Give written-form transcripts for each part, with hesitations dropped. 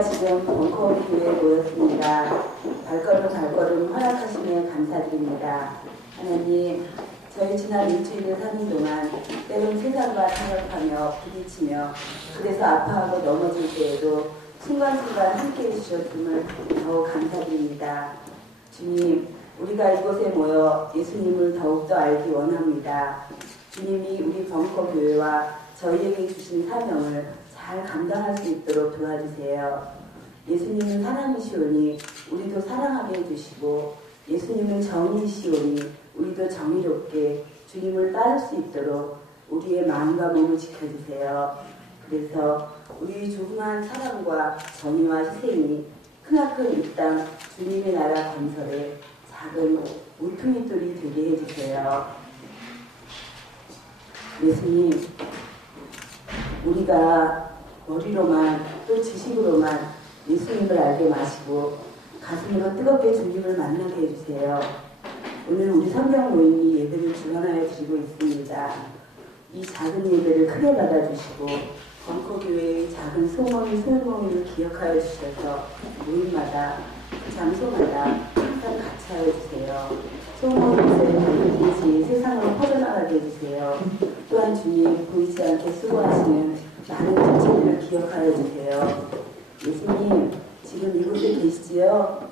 우리가 지금 벙커교회에 모였습니다. 발걸음 허락하심에 감사드립니다. 하나님, 저희 지난 일주일을 사는 동안 때론 세상과 타협하며 부딪히며 그래서 아파하고 넘어질 때에도 순간순간 함께해 주셨음을 더욱 감사드립니다. 주님, 우리가 이곳에 모여 예수님을 더욱더 알기 원합니다. 주님이 우리 벙커교회와 저희에게 주신 사명을 잘 감당할 수 있도록 도와주세요. 예수님은 사랑이시오니 우리도 사랑하게 해주시고, 예수님은 정의이시오니 우리도 정의롭게 주님을 따를 수 있도록 우리의 마음과 몸을 지켜주세요. 그래서 우리 조그만 사랑과 정의와 희생이 크나큰 이 땅 주님의 나라 건설에 작은 울퉁이돌이 되게 해주세요. 예수님, 우리가 머리로만 또 지식으로만 예수님을 알게 마시고 가슴으로 뜨겁게 주님을 만나게 해주세요. 오늘 우리 성경 모임이 예배를 주관하여 드리고 있습니다. 이 작은 예배를 크게 받아주시고 벙커교회의 작은 소모임을 기억하여 주셔서 모임마다 그 장소마다 항상 같이 하여 주세요. 소모임을 반드시 세상으로 퍼져나가게 해주세요. 또한 주님 보이지 않게 수고하시는 많은 지체들을 기억하여 주세요. 예수님, 지금 이곳에 계시지요?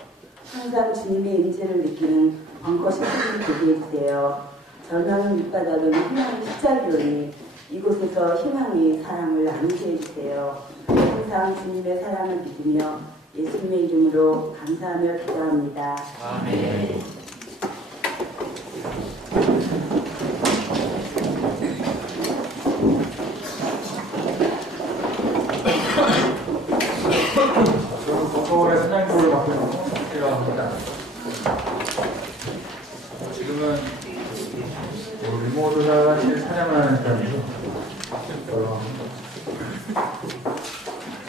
항상 주님의 임재를 느끼는 벙커 식구들이 되게 해주세요. 절망은 밑바닥은 희망이 십자기로니 이곳에서 희망이 사랑을 나누게 해주세요. 항상 주님의 사랑을 믿으며 예수님의 이름으로 감사하며 기도합니다. 아멘. 저는 벙커원의 사장님을 맡고 있는 홍석기라고 합니다. 지금은 리모드사실 사냥을 하는 편이고,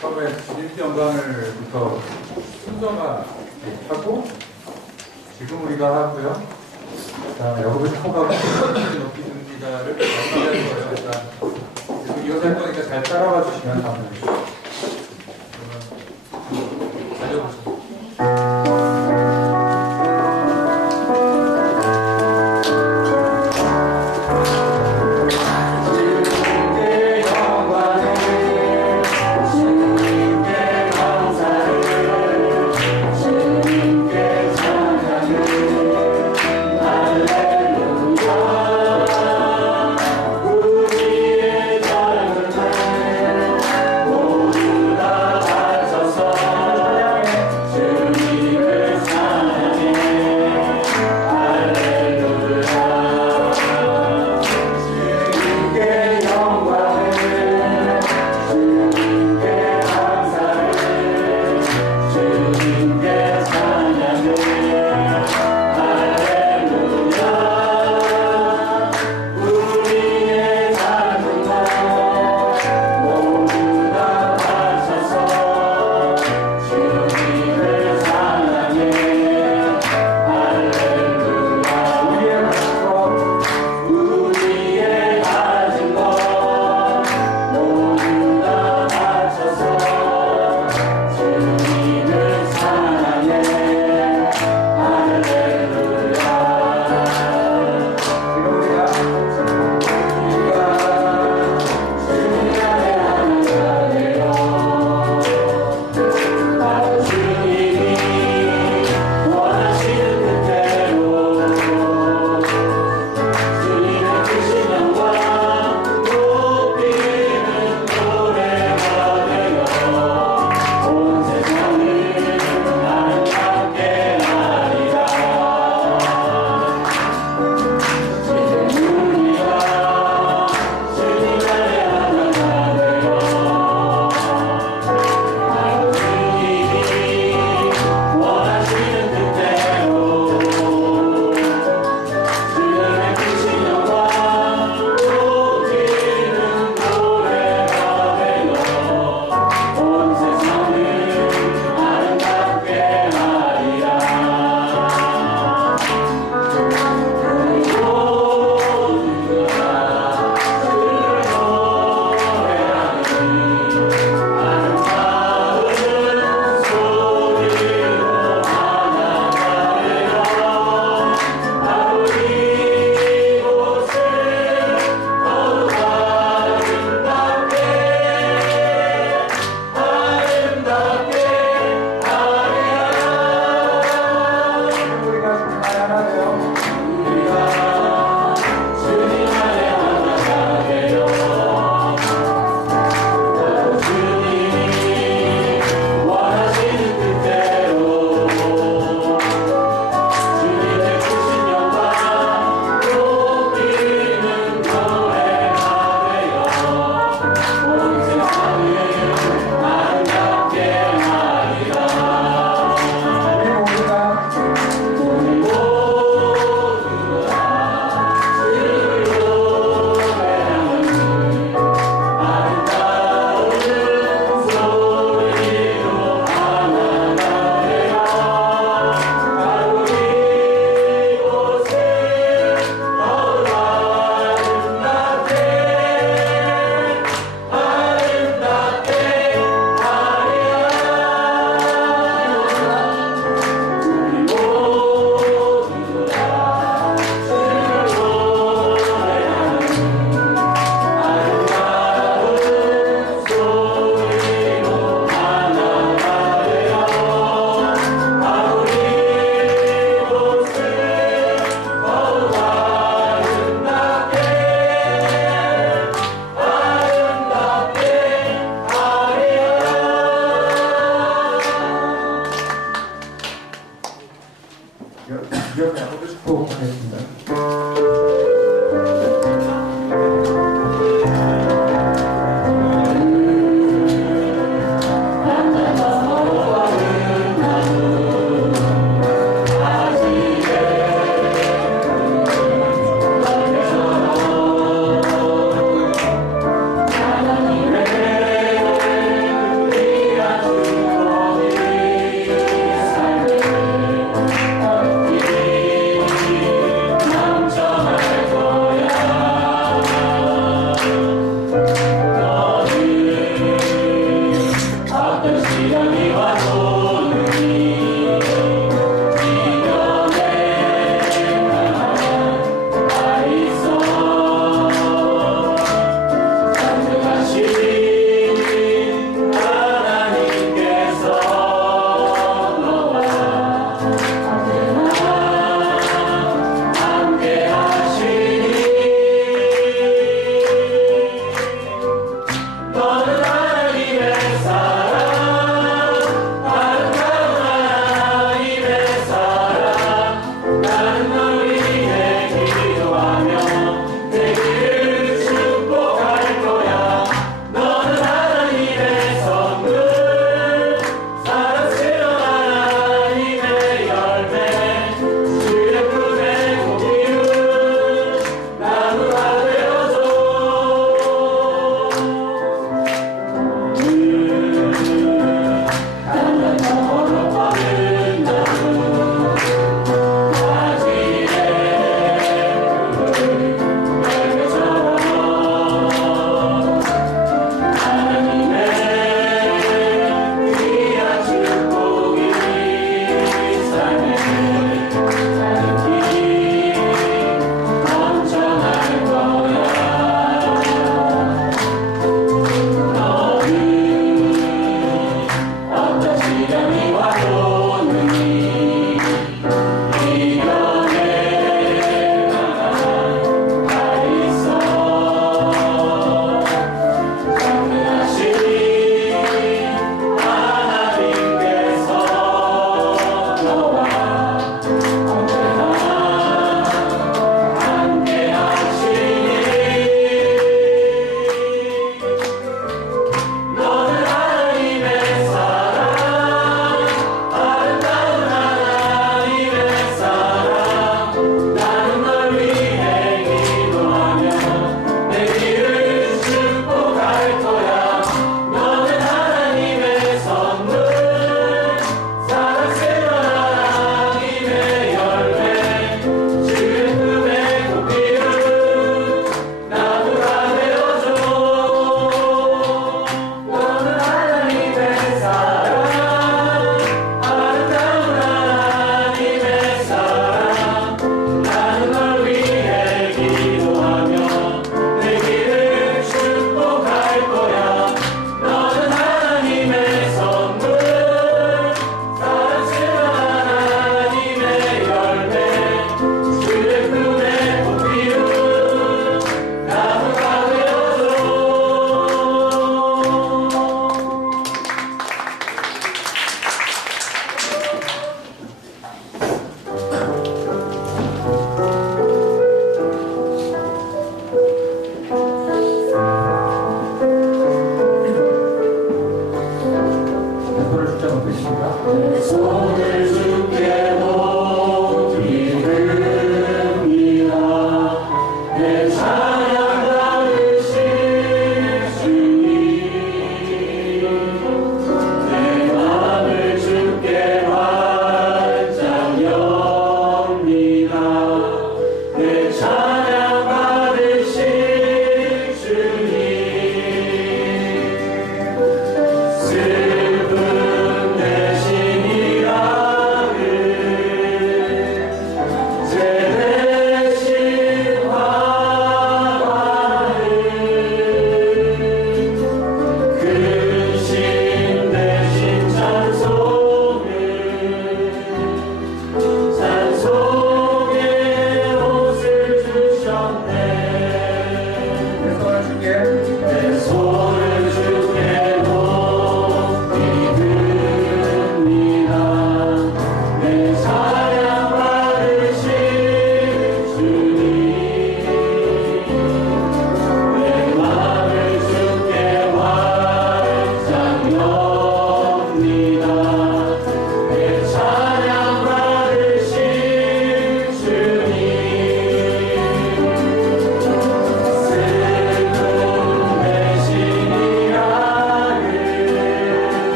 처음에 일기 영광을부터 순서가 하고, 지금 우리가 하고요. 그다음에 여기서 하고 높이 줍니다를 마무리하는 거예요. 일단 지금 이어서 할 거니까 잘 따라와 주시면 감사합니다. 우리의 삶을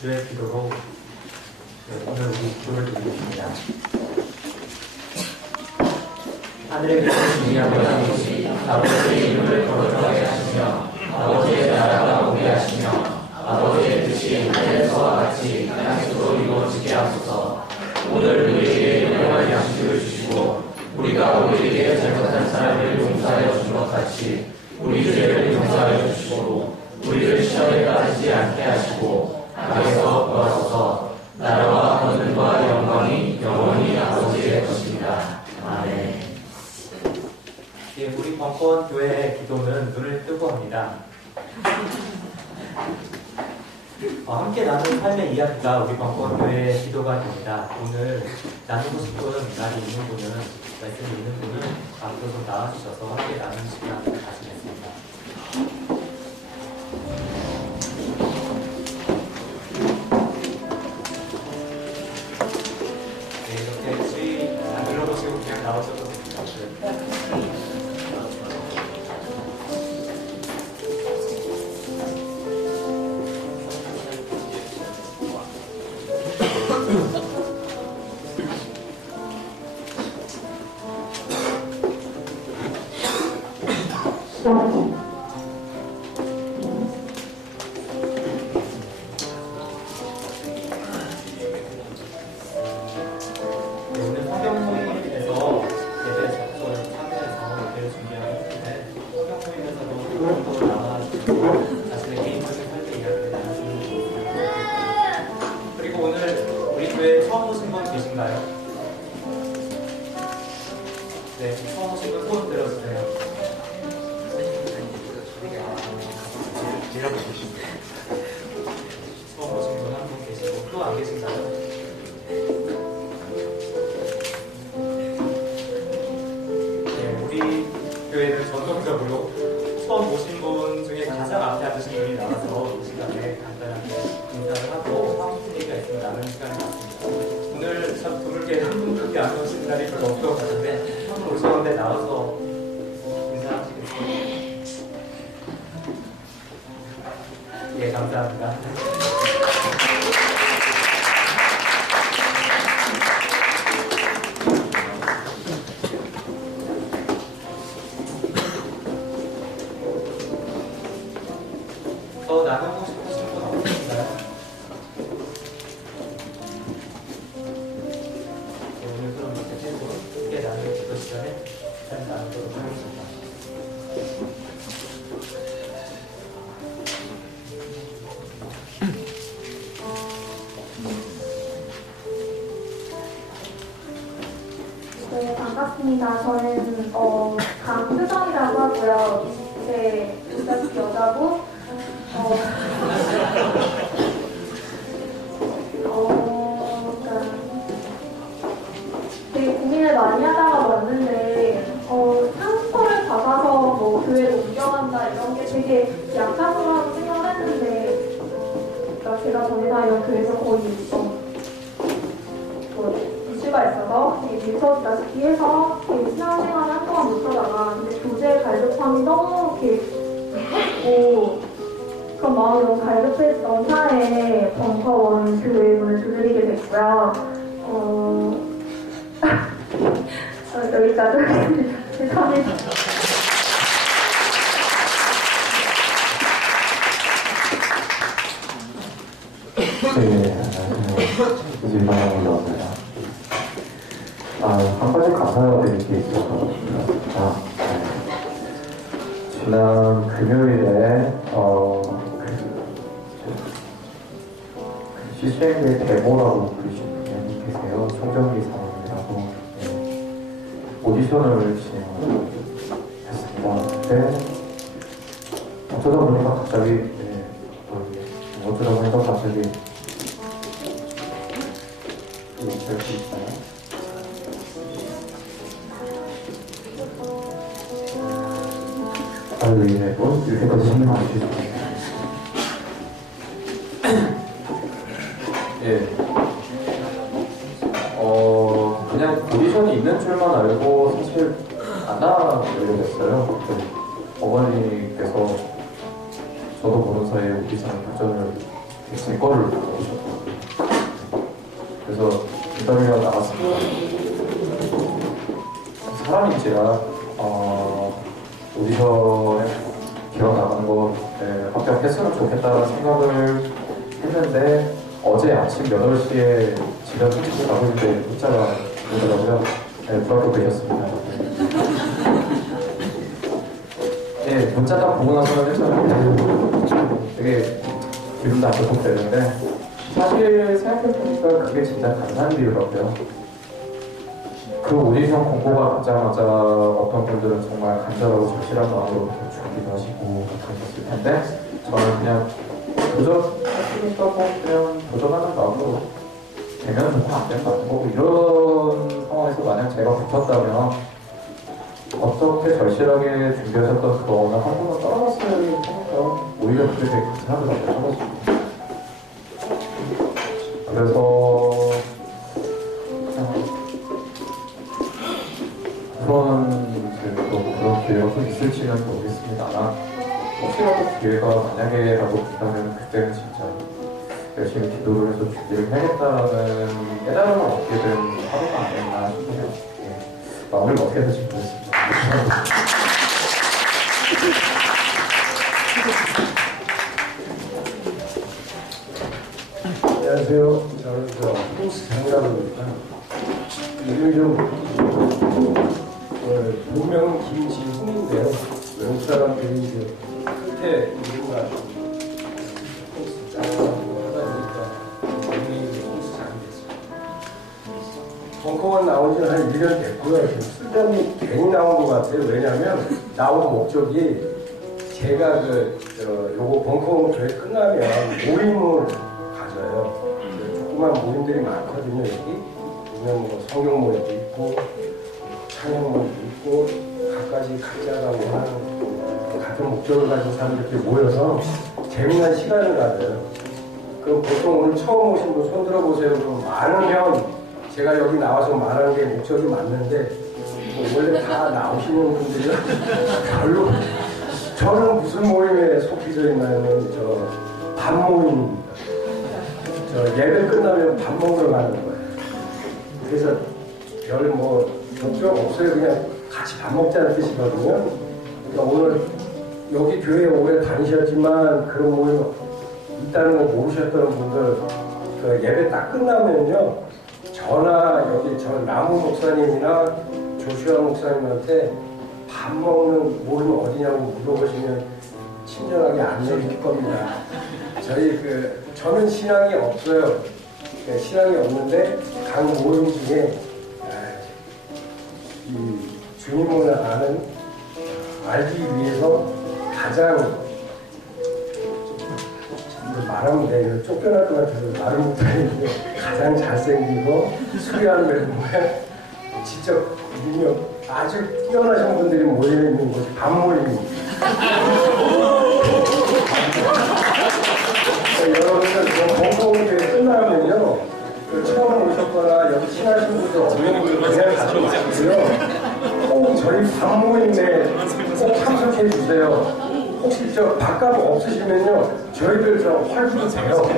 주의 기도로 오늘 우리 기도를 드리겠습니다. 하늘에 계신 우리 아버지, 아버지의 이름을 거룩하게 하시며 아버지의 나라가 오게 하시며 아버지의 뜻이 하늘에서와 같이 땅에서도 이루어지게 하소서. 오늘 우리에게 일용할 양식을 주시고 우리가 우리에게 잘못한 사람을 용서하여 준 것 같이 우리 죄를 용서하여 주시고 우리를 시험에 빠지지 않게 하시고 악에서 구하소서. 나라와 권능과 영광이 영원히 아버지의 것입니다. 아멘. 예, 우리 벙커원 교회의 기도는 눈을 뜨고 합니다. 함께 나눈 삶의 이야기가 우리 벙커원 교회의 기도가 됩니다. 오늘 나누고 싶은 말이 있는 분은, 말씀이 있는 분은 앞으로 좀 나와주셔서 함께 나누는 시간을 가지겠습니다. 네, 이렇게 주의 안 눌러보시고 그냥 나오셔도 됩니다. 오늘 성경 모임에서 예배 접속을 참여해서 예배를 준비하고 있는데 성경 모임에서도 또 나와주고 자신의 개인적인 삶의 이야기를 나누시는 분들 그리고 오늘 우리 교회에 처음 오신 분 계신가요? 네, 처음 오신 분 손 들어주세요. 처음 오신 분 한 분 계시고 또 안 계신가요? 우리 교회는 전통적으로 처음 오신 분 중에 가장 앞에 앉으신 분이 나와서 이 시간에 간단하게 인사를 하고 하고 싶은 얘기가 있으면 나누는 시간이 많습니다. 오늘 참 드물게 한 분밖에 안 오신 날이 별로 없을 것 같은데 한 분 오셨는데 나와서 인사하시겠습니다. 예, 감사합니다. 더 나누고 싶으신 분 없으신가요? 네, 오늘 그럼 이렇게 되고 함께 나누는 기도 시간에 잘 나누도록 하겠습니다. 네, 반갑습니다. 저는 강수정이라고 하고요. 네, 여자고 되게 고민을 많이 하다가 왔는데 상처를 받아서 뭐 교회를 옮겨간다 이런 게 되게 약하구나 생각했는데 그러니까 제가 전에 다니던 교회에서 거의 이슈가 있어서 되게 밀쳐지다시피 해서 되게 신앙생활을 한동안 못하다가 근데 교제 갈급함이 너무 이렇게 있고 그런 마음이 너무 갈급했던 차에 벙커원 교회 문을 두드리게 됐고요. 여기까지 하겠습니다. 죄송합니다. 네, 안녕하세요. 이진만이 올라옵니다. 한 가지 감사드릴 게 있어서 지난 금요일에 CCM의 데모라고 부르신 분이 계세요. 송정기 사모님이라고 오디션을 진행했습니다. 근데 어쩌다 보니까 갑자기 될 수 있어요? 인했고 이렇게까지 설명해 주셨습니다. 예. 그냥 오디션이 있는 줄만 알고 사실 안 나가려고 했어요. 어머니께서 저도 모르는 사이에 오디션을 도전을 제 거를 보셨고 그래서 인터뷰가 나왔습니다. 사람인지라 오디션에 기억 나가는 거 합격했으면 좋겠다는 생각을 했는데 어제 아침 8시에 집에 솔직히 가고 있는데 문자가 오더라고요. 네, 불합격되셨습니다. 네, 문자 딱 보고 나서는 처음에 되게 기분도 안 좋고 그랬는데 사실 생각해보니까 그게 진짜 감사한 일이더라고요. 그 오디션 공고가 받자마자 어떤 분들은 정말 간절하고 절실한 마음으로 준비도 하시고 그러셨을 텐데 저는 그냥 도전했으니까 뭐 그냥 도전하는 마음으로 되면 좋고 안 되면 안 되고 이런 상황에서 만약 제가 붙었다면 어떻게 절실하게 준비하셨던 그 어느 한 분은 떨어졌을 테니까 오히려 그게 되게 감사하더라고요. 그래서 그런 기회가 또 있을지는 모르겠습니다만 혹시라도 기회가 만약에라도 있다면 그때는 진짜 열심히 기도를 해서 준비를 해야겠다는 깨달음을 얻게 된 하루가 아니었나 싶네요. 예. 마무리를 어떻게 해야 될지 모르겠습니다. 안녕하세요. 저는 호스 장이라고합니다. 이름이 좀 본명은 김진훈인데요. 외국 사람들이 이제 끝에 이름을 아시고 호스 장이라고 하다 보니까 이름이 호스 장이 됐어요. 벙커원 나온 지는 한 1년 됐고요. 쓸데없이 괜히 나온 것 같아요. 왜냐하면 나온 목적이 제가 요거 벙커원 교회 끝나면 모임을 조그만 모임들이 많거든요. 여기 보면 뭐 성경 모임도 있고 찬양 모임도 있고 각자가 원하는 같은 목적을 가진 사람들끼리 모여서 재미난 시간을 가져요. 그럼 보통 오늘 처음 오신 분 손 들어보세요. 그럼 많으면 제가 여기 나와서 말하는 게 목적이 맞는데 뭐 원래 다 나오시는 분들이 별로 저는 무슨 모임에 속해져 있냐면 밥 모임입니다. 예배 끝나면 밥 먹으러 가는 거예요. 그래서 별 목적 없어요. 그냥 같이 밥 먹자는 뜻이거든요. 그러니까 오늘 여기 교회에 오래 다니셨지만 그런 모임 있다는 거 모르셨던 분들 그 예배 딱 끝나면요. 저나 여기 저 나무 목사님이나 조슈아 목사님한테 밥 먹는 모임 어디냐고 물어보시면 친절하게 안내해줄 겁니다. 저는 신앙이 없어요. 신앙이 없는데 각 모임 중에 이 주님을 알기 위해서 가장 말하면 돼요. 쫓겨날 것 같아서 말을 못하는데 가장 잘생기고 수리하는 멤버에 직접 능력 아주 뛰어나신 분들이 모여있는 곳이 밥 모임입니다. 여러분들 벙커원교회 끝나면요 처음 오셨거나 여기 친하신 분들 없는 분들 그냥 가지 마시고요 꼭 저희 밥 모임에 꼭 참석해 주세요. 혹시 밥값 없으시면요 저희들 활주도 돼요.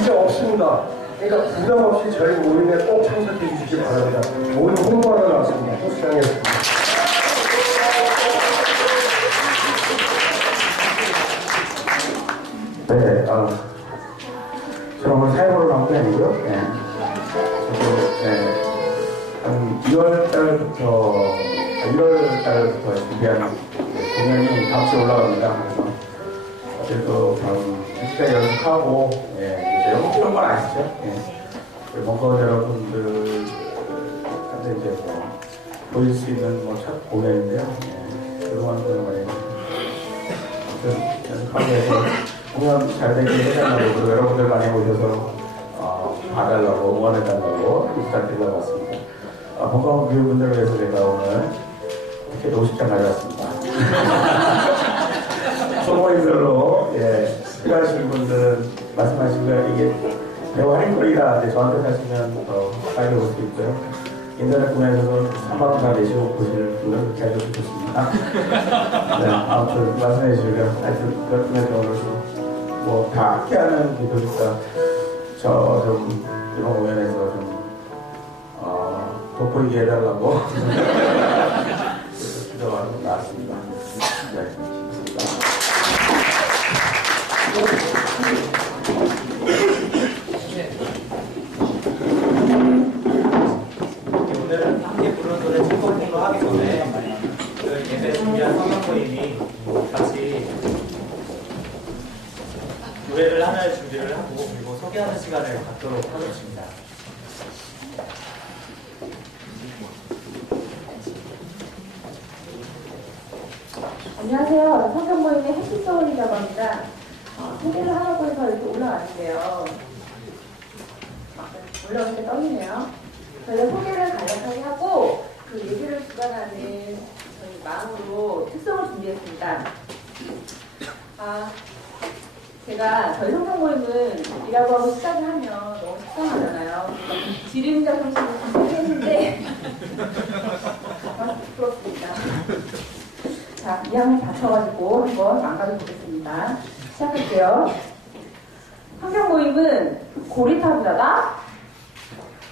이제 없습니다. 그러니까 부담 없이 저희 모임에 꼭 참석해 주시기 바랍니다. 모임 홍보하러 나왔습니다. 호수장이었습니다. 네, 저는 오늘 사회보러 나온 게 아니고요. 네. 저도, 한 2월 달부터 준비한 공연이 다음 주에 올라갑니다. 그래서 일단 연습하고, 이제 연습하는 건 아시죠? 벙커 여러분들한테 이제 보일 수 있는 첫 공연인데요. 그동안은 많이 연습하게 해서 공연 잘 되게 해달라고 그리고 여러분들 많이 오셔서 봐달라고 응원해달라고 부탁드리려고 왔습니다. 벙커 교육분들을 위해서 제가 오늘 이렇게 50장 가져왔습니다. 소모임별로 필요하신 분들은 말씀하시고요. 이게 배우 할인권이라 저한테 사시면 더 빨리 올 수 있고요. 인터넷 구매하셔서 3만원 다 내시고 보실 분은 그렇게 하셔도 좋습니다. 네, 아무튼 말씀해 주시고요. 하여튼 그렇게 오늘 뭐 다 함께하는 기도니까 저 좀 이번 공연에서 좀 돋보이게 해달라고 주저하고 나왔습니다. 네, 좋습니다. 오늘 함께 부르는 노래 축복으로 하기 전에 그 예배 준비한 성경 모임이 같이 노래를 하나의 준비를 하고 그리고 소개하는 시간을 갖도록 하겠습니다. 안녕하세요. 성경 모임의 해피소울이라고 합니다. 소개를 하려고 해서 이렇게 올라왔는데요. 올라올 때 떨리네요. 저희가 소개를 간략하게 하고 그 얘기를 주관하는 저희 마음으로 특성을 준비했습니다. 제가 저희 성경 모임은 이라고 하고 시작을 하면 너무 식상하잖아요. 지름자 형식으로 준비를 했는데 부끄럽습니다. 자, 이왕 다쳐가지고 한번 망가져 보겠습니다. 시작할게요. 성경 모임은 고리타분하다?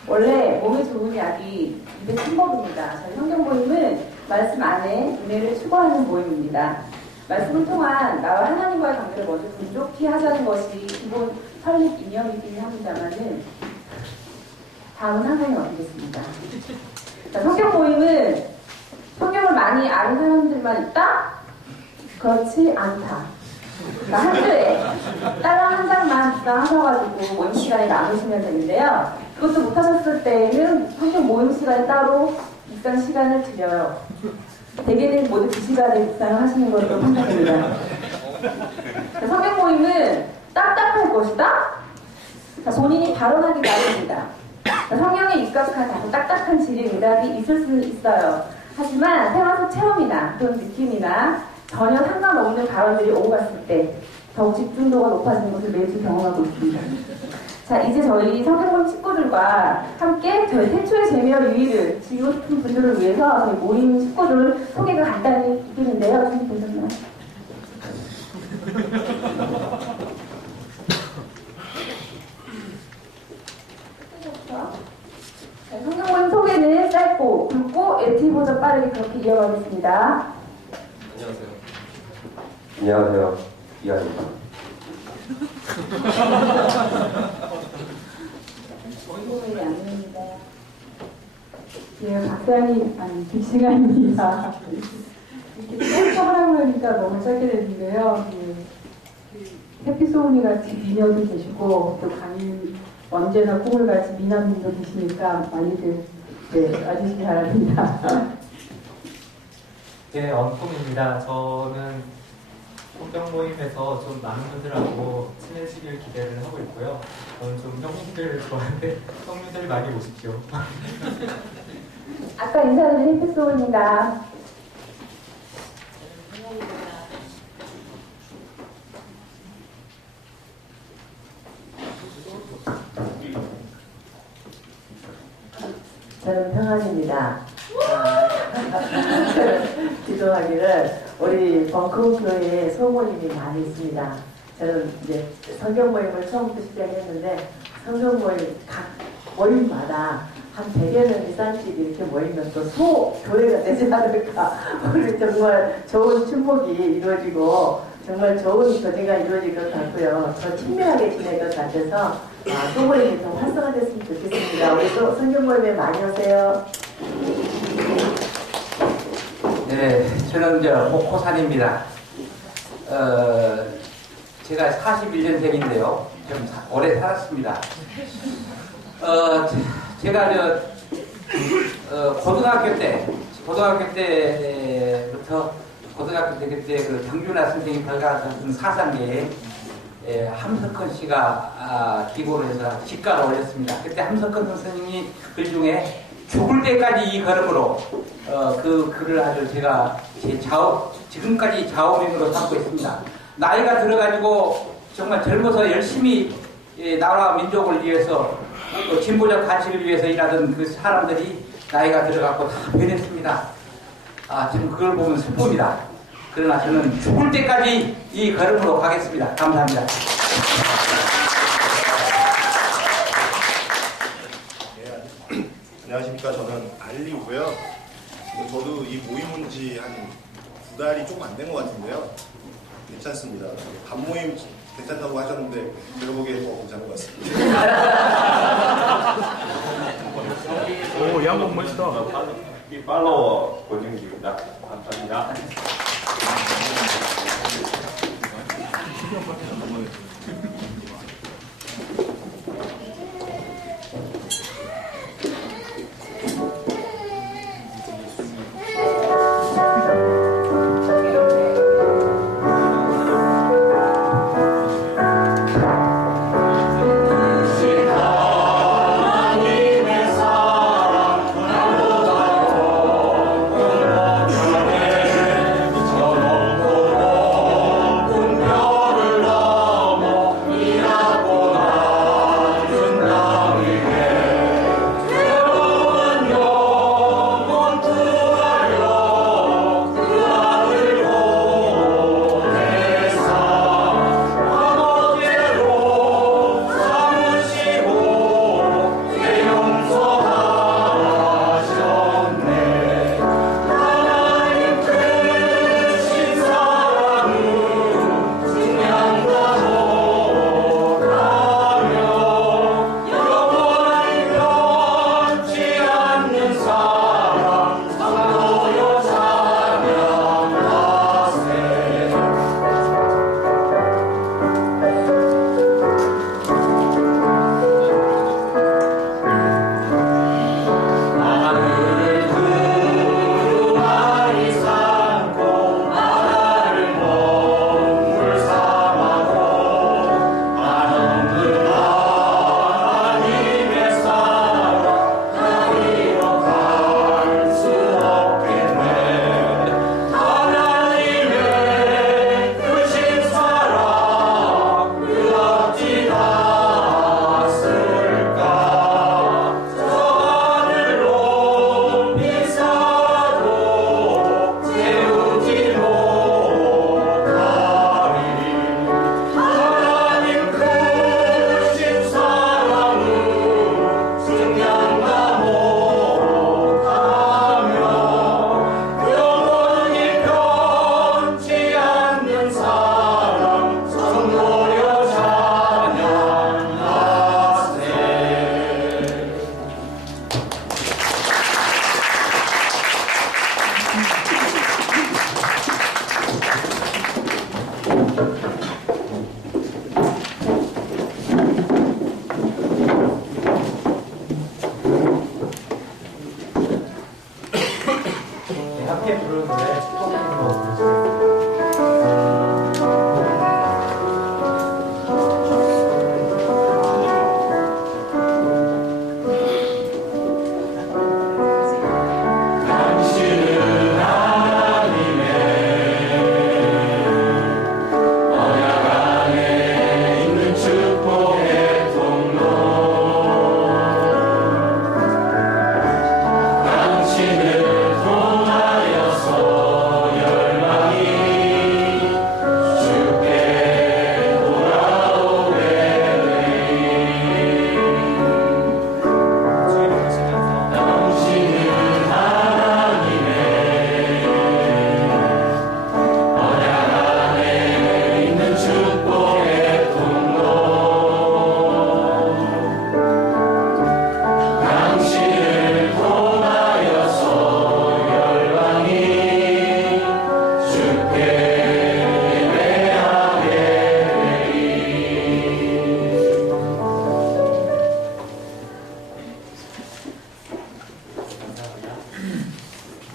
원래 몸에 좋은 약이 입에 큰 법입니다. 저희 성경 모임은 말씀 안에 은혜를 추구하는 모임입니다. 말씀을 통한 나와 하나님과의 관계를 먼저 분족히 하자는 것이 기본 설립 이념이긴 합니다만은 다음은 상상이 어떻겠습니까? 자, 성경 모임은 성경을 많이 아는 사람들만 있다? 그렇지 않다. 그러니까 한 주에 딸랑 한 장만 묵상하셔가지고 모임 시간에 나누시면 되는데요. 그것도 못하셨을 때에는 성경 모임 시간에 따로 묵상 시간을 드려요. 대개는 모두 2시간에 묵상을 하시는 것으로 판단됩니다. 성경 모임은 딱딱할 것이다? 자, 본인이 발언하기 나름입니다. 성경에 입각한 아주 딱딱한 질의 응답이 있을 수 있어요. 하지만 생활속 체험이나 그런 느낌이나 전혀 상관없는 발언들이 오고 갔을 때 더욱 집중도가 높아지는 것을 매주 경험하고 있습니다. 자, 이제 저희 성경모임 식구들과 함께 저희 태초의 재미와 유의를 지키고 싶은 분들을 위해서 저희 모임 식구들 소개가 간단히 있겠는데요. 준비되셨나요? 네, 성경모임 소개는 짧고 굵고 에티보다 빠르게 그렇게 이어가겠습니다. 안녕하세요. 이한입니다. 성경모임이 아닙니다. 예, 박사님, 아니, 빅시간입니다. 이렇게 짧게 하라고 하니까 너무 짧게 됐는데요. 해피소울이 같이 미녀도 계시고, 또 강인 언제나 꿈을 같이 미남님도 계시니까 많이들 와주시기 바랍니다. 네, 언통입니다. 저는 성경 모임에서 좀 많은 분들하고 친해지길 기대를 하고 있고요. 저는 좀 형님들 좋아하는데 형님들 많이 오십시오. 아까 인사드린 해피소울입니다. 저는 평안입니다. 기도하기를 우리 벙커교회에 소모임이 많이 있습니다. 저는 이제 성경 모임을 처음부터 시작했는데 성경 모임 각 모임마다 한 100여 명 이상씩 이렇게 모이면 또 소교회가 되지 않을까. 우리 정말 좋은 축복이 이루어지고 정말 좋은 교제가 이루어질 것 같고요. 더 친밀하게 지낼 것 같아서 소모임이 더 활성화됐으면 좋겠습니다. 우리 또 성경 모임에 많이 오세요. 네, 저는 호산입니다. 제가 41년생인데요. 좀 오래 살았습니다. 제가 고등학교 때부터 고등학교 때 그때 그 장준하 선생님 결과하신 사상계에 함석헌 씨가 기고를 해서 직가를 올렸습니다. 그때 함석헌 선생님이 글 중에 죽을 때까지 이 걸음으로 그 글을 아주 제가 지금까지 좌우명으로 삼고 있습니다. 나이가 들어가지고 정말 젊어서 열심히 나라와 민족을 위해서 진보적 가치를 위해서 일하던 그 사람들이 나이가 들어가고 다 변했습니다. 지금 그걸 보면 슬픕니다. 그러나 저는 죽을 때까지 이 걸음으로 가겠습니다. 감사합니다. 안녕하십니까. 저는 알리고요. 저도 이 모임은 지 한 2달이 조금 안 된 것 같은데요. 괜찮습니다. 간 모임 괜찮다고 하셨는데 제가 보기에 더 괜찮은 것 같습니다. 오, 양복 멋있다. 이 팔로워 고정기입니다. 감사합니다. 함께 부르는 노래 축복하는 거 부르시겠습니다.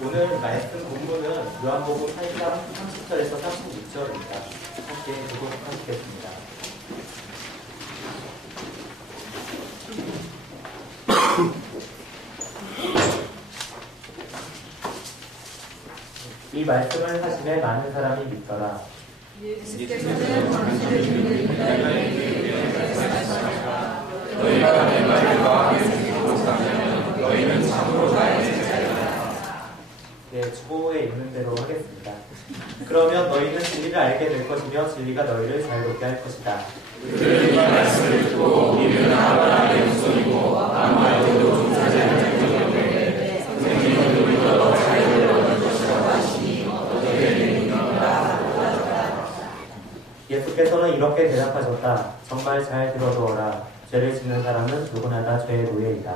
오늘 말씀 본문은 요한복음 8장 30절에서 36절입니다. 함께 교독하시겠습니다. 이 말씀을 하심에 많은 사람이 믿더라. 예수께서는 당신의 너희가 내 말과 행하면 너희는 참으로 나의 제자라. 네, 주보에 있는 대로 하겠습니다. 그러면 너희는 진리를 알게 될 것이며 진리가 너희를 자유롭게 할 것이다. 그를 말씀을 듣고 이는 아브라함의 후손이고 아무에게도 종사하지 않을 경우에 선생님은 우리보다 자유를 얻을 것이라고 하시니 어떻게 되느니까. 예수께서는 이렇게 대답하셨다. 정말 잘 들어두어라. 죄를 짓는 사람은 누구나 다 죄의 노예이다.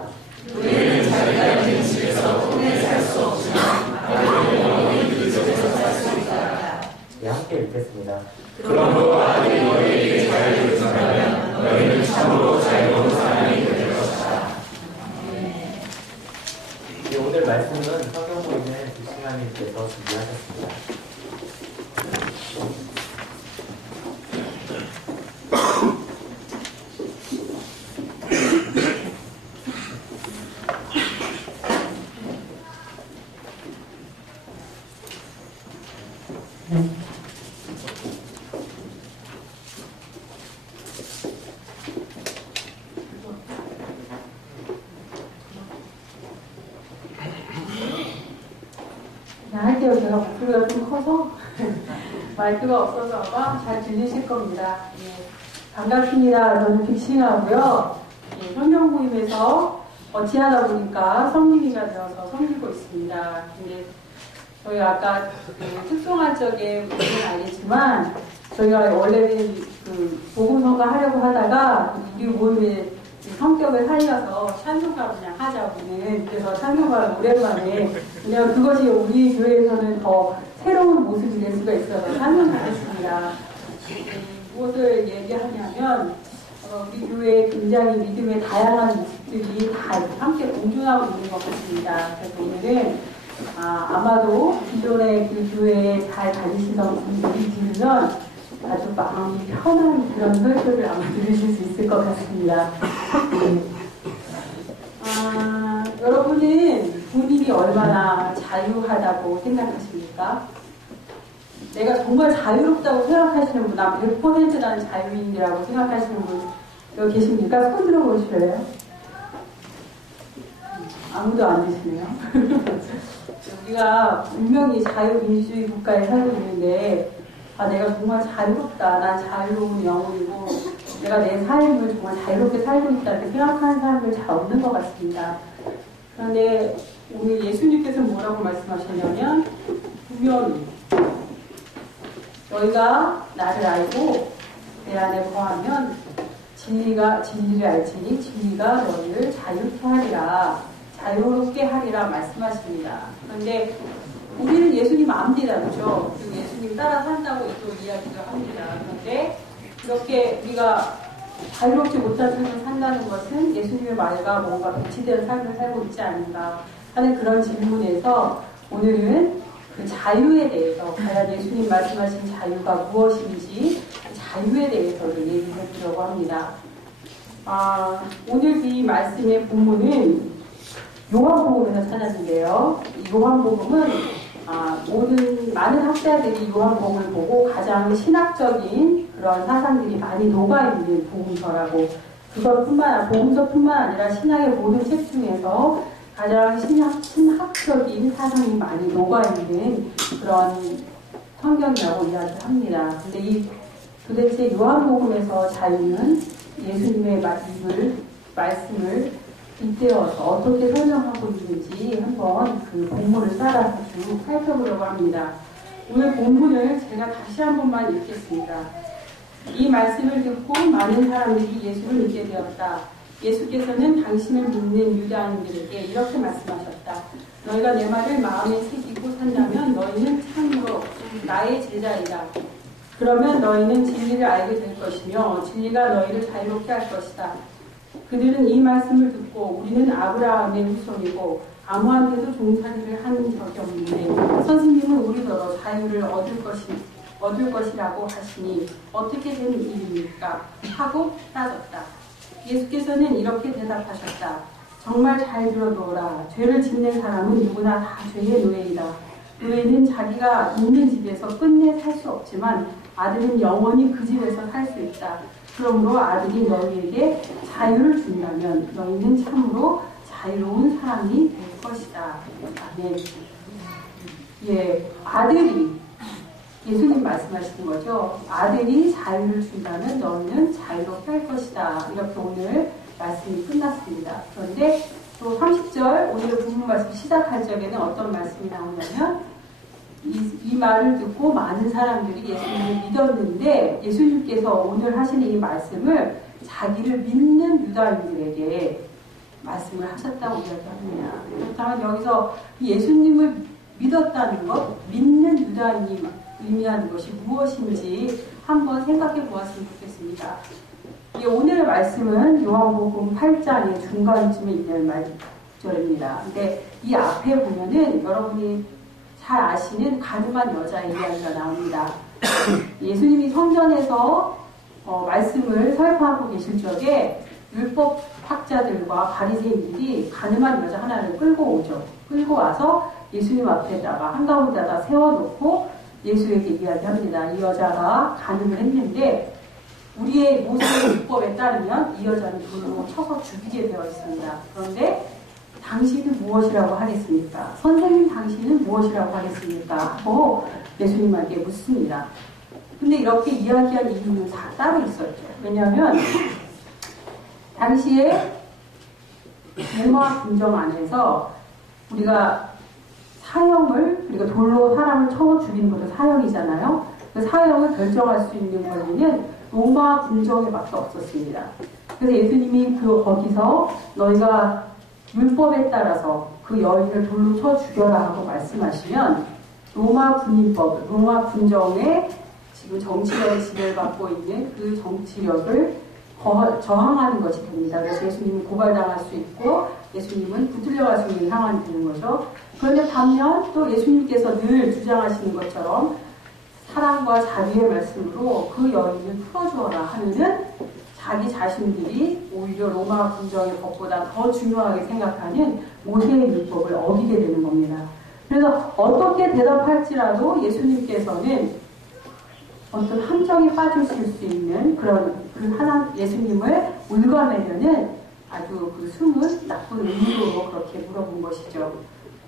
우리는 자기가 있는 집에서 혼내 살 수 없지만 아들은 영원히 그 집에서 살 수 있다. 예, 함께 읽겠습니다. 그러므로 아들이 너희에게 자유를 준다면 너희는 참으로 자유로운 사람이 될 것이다. 예, 오늘 말씀은 성경 모임의 주신하님께서 준비하셨습니다. 할게요. 제가 목소리가 좀 커서 마이크가 없어서 아마 잘 들리실 겁니다. 예, 반갑습니다. 저는 빅싱하고요. 예, 성경 모임에서 어찌하다 보니까 성님이가 되어서 섬기고 있습니다. 근데 저희 아까 그 특송활적에 무슨 알겠지만 저희가 원래는 그 복음성가 하려고 하다가 우리 모임의 성격을 살려서 찬송가 그냥 하자고는. 그래서 찬송가 오랜만에 그냥 그것이 우리 교회에서는 더 새로운 모습이 될 수가 있어서 찬송하겠습니다. 무엇을 얘기하냐면 우리 교회에 굉장히 믿음의 다양한 모습들이 다 함께 공존하고 있는 것 같습니다. 그래서 오늘은 아마도 기존의 그 교회에 잘 다니시던 분들이 들으면 아주 마음이 편한 그런 설교를 아마 들으실 수 있을 것 같습니다. 여러분은 본인이 얼마나 자유하다고 생각하십니까? 내가 정말 자유롭다고 생각하시는 분, 난 100% 나는 자유인이라고 생각하시는 분 여기 계십니까? 손 들어보실래요? 아무도 안 계시네요. 우리가 분명히 자유민주주의 국가에 살고 있는데 내가 정말 자유롭다. 난 자유로운 영혼이고 내가 내 삶을 정말 자유롭게 살고 있다 이렇게 생각하는 사람들 잘 없는 것 같습니다. 그런데 오늘 예수님께서 뭐라고 말씀하셨냐면 분명히 너희가 나를 알고 내 안에 거하면 진리를 알지니 진리가 너희를 자유케 하리라. 자유롭게 하리라 말씀하십니다. 그런데 우리는 예수님 압니다. 그렇죠? 그리고 예수님 따라 산다고 또 이야기를 합니다. 그런데 이렇게 우리가 자유롭지 못한 삶을 산다는 것은 예수님의 말과 뭔가 배치된 삶을 살고 있지 않은가 하는 그런 질문에서 오늘은 그 자유에 대해서 과연 예수님 말씀하신 자유가 무엇인지 자유에 대해서도 얘기해 보려고 합니다. 오늘 이 말씀의 본문은 요한복음에서 찾았는데요. 이 요한복음은 많은 학자들이 요한복음을 보고 가장 신학적인 그런 사상들이 많이 녹아있는 복음서라고, 복음서뿐만 아니라 신학의 모든 책 중에서 가장 신학적인 사상이 많이 녹아있는 그런 성경이라고 이야기합니다. 근데 도대체 요한복음에서 자유는 예수님의 말씀을 빗대어서 어떻게 설명하고 있는지 한번 그 본문을 따라서 쭉 살펴보려고 합니다. 오늘 본문을 제가 다시 한 번만 읽겠습니다. 이 말씀을 듣고 많은 사람들이 예수를 믿게 되었다. 예수께서는 당신을 믿는 유대인들에게 이렇게 말씀하셨다. 너희가 내 말을 마음에 새기고 산다면 너희는 참으로 나의 제자이다. 그러면 너희는 진리를 알게 될 것이며 진리가 너희를 자유롭게 할 것이다. 그들은 이 말씀을 듣고 우리는 아브라함의 후손이고 아무한테도 종살이를 한 적이 없는데 선생님은 우리더러 자유를 얻을 것이라고 하시니 어떻게 된 일입니까? 하고 따졌다. 예수께서는 이렇게 대답하셨다. 정말 잘 들어두어라. 죄를 짓는 사람은 누구나 다 죄의 노예이다. 노예는 자기가 있는 집에서 끝내 살 수 없지만 아들은 영원히 그 집에서 살 수 있다. 그러므로 아들이 너희에게 자유를 준다면 너희는 참으로 자유로운 사람이 될 것이다. 아멘. 예, 아들이 예수님 말씀하시는 거죠. 아들이 자유를 준다면 너희는 자유롭게 할 것이다. 이렇게 오늘 말씀이 끝났습니다. 그런데 또 30절 오늘 부분 말씀 시작할 적에는 어떤 말씀이 나오냐면 이 말을 듣고 많은 사람들이 예수님을 믿었는데 예수님께서 오늘 하시는 이 말씀을 자기를 믿는 유다인들에게 말씀을 하셨다고 이야기합니다. 그렇다면 여기서 예수님을 믿었다는 것, 믿는 유다인이 의미하는 것이 무엇인지 한번 생각해 보았으면 좋겠습니다. 오늘의 말씀은 요한복음 8장의 중간쯤에 있는 말절입니다. 근데 이 앞에 보면은 여러분이 잘 아시는 가늠한 여자의 이야기가 나옵니다. 예수님이 성전에서 말씀을 설파하고 계실 적에 율법 학자들과 바리새인들이 가늠한 여자 하나를 끌고 오죠. 끌고 와서 예수님 앞에다가 한가운데다가 세워놓고 예수에게 이야기합니다. 이 여자가 간음을 했는데 우리의 모세의 율법에 따르면 이 여자는 돌로 쳐서 죽이게 되어 있습니다. 그런데 당신은 무엇이라고 하겠습니까? 선생님 당신은 무엇이라고 하겠습니까? 하고 예수님에게 묻습니다. 근데 이렇게 이야기한 이유는 다 따로 있었죠. 왜냐하면 당시에 로마 궁정 안에서 우리가 사형을, 우리가 돌로 사람을 쳐 죽이는 것도 사형이잖아요. 그 사형을 결정할 수 있는 권리는 로마 궁정에밖에 없었습니다. 그래서 예수님이 거기서 너희가 율법에 따라서 그 여인을 돌로 쳐 죽여라 하고 말씀하시면 로마 군인법, 로마 군정의 지금 정치력의 지배를 받고 있는 그 정치력을 저항하는 것이 됩니다. 그래서 예수님은 고발당할 수 있고 예수님은 붙들려갈 수 있는 상황이 되는 거죠. 그런데 반면 또 예수님께서 늘 주장하시는 것처럼 사랑과 자비의 말씀으로 그 여인을 풀어주어라 하면은 자기 자신들이 오히려 로마 군정의 법보다 더 중요하게 생각하는 모세의 율법을 어기게 되는 겁니다. 그래서 어떻게 대답할지라도 예수님께서는 어떤 함정에 빠지실 수 있는 그런 예수님을 울가매려는 아주 그 숨은 나쁜 의미로 그렇게 물어본 것이죠.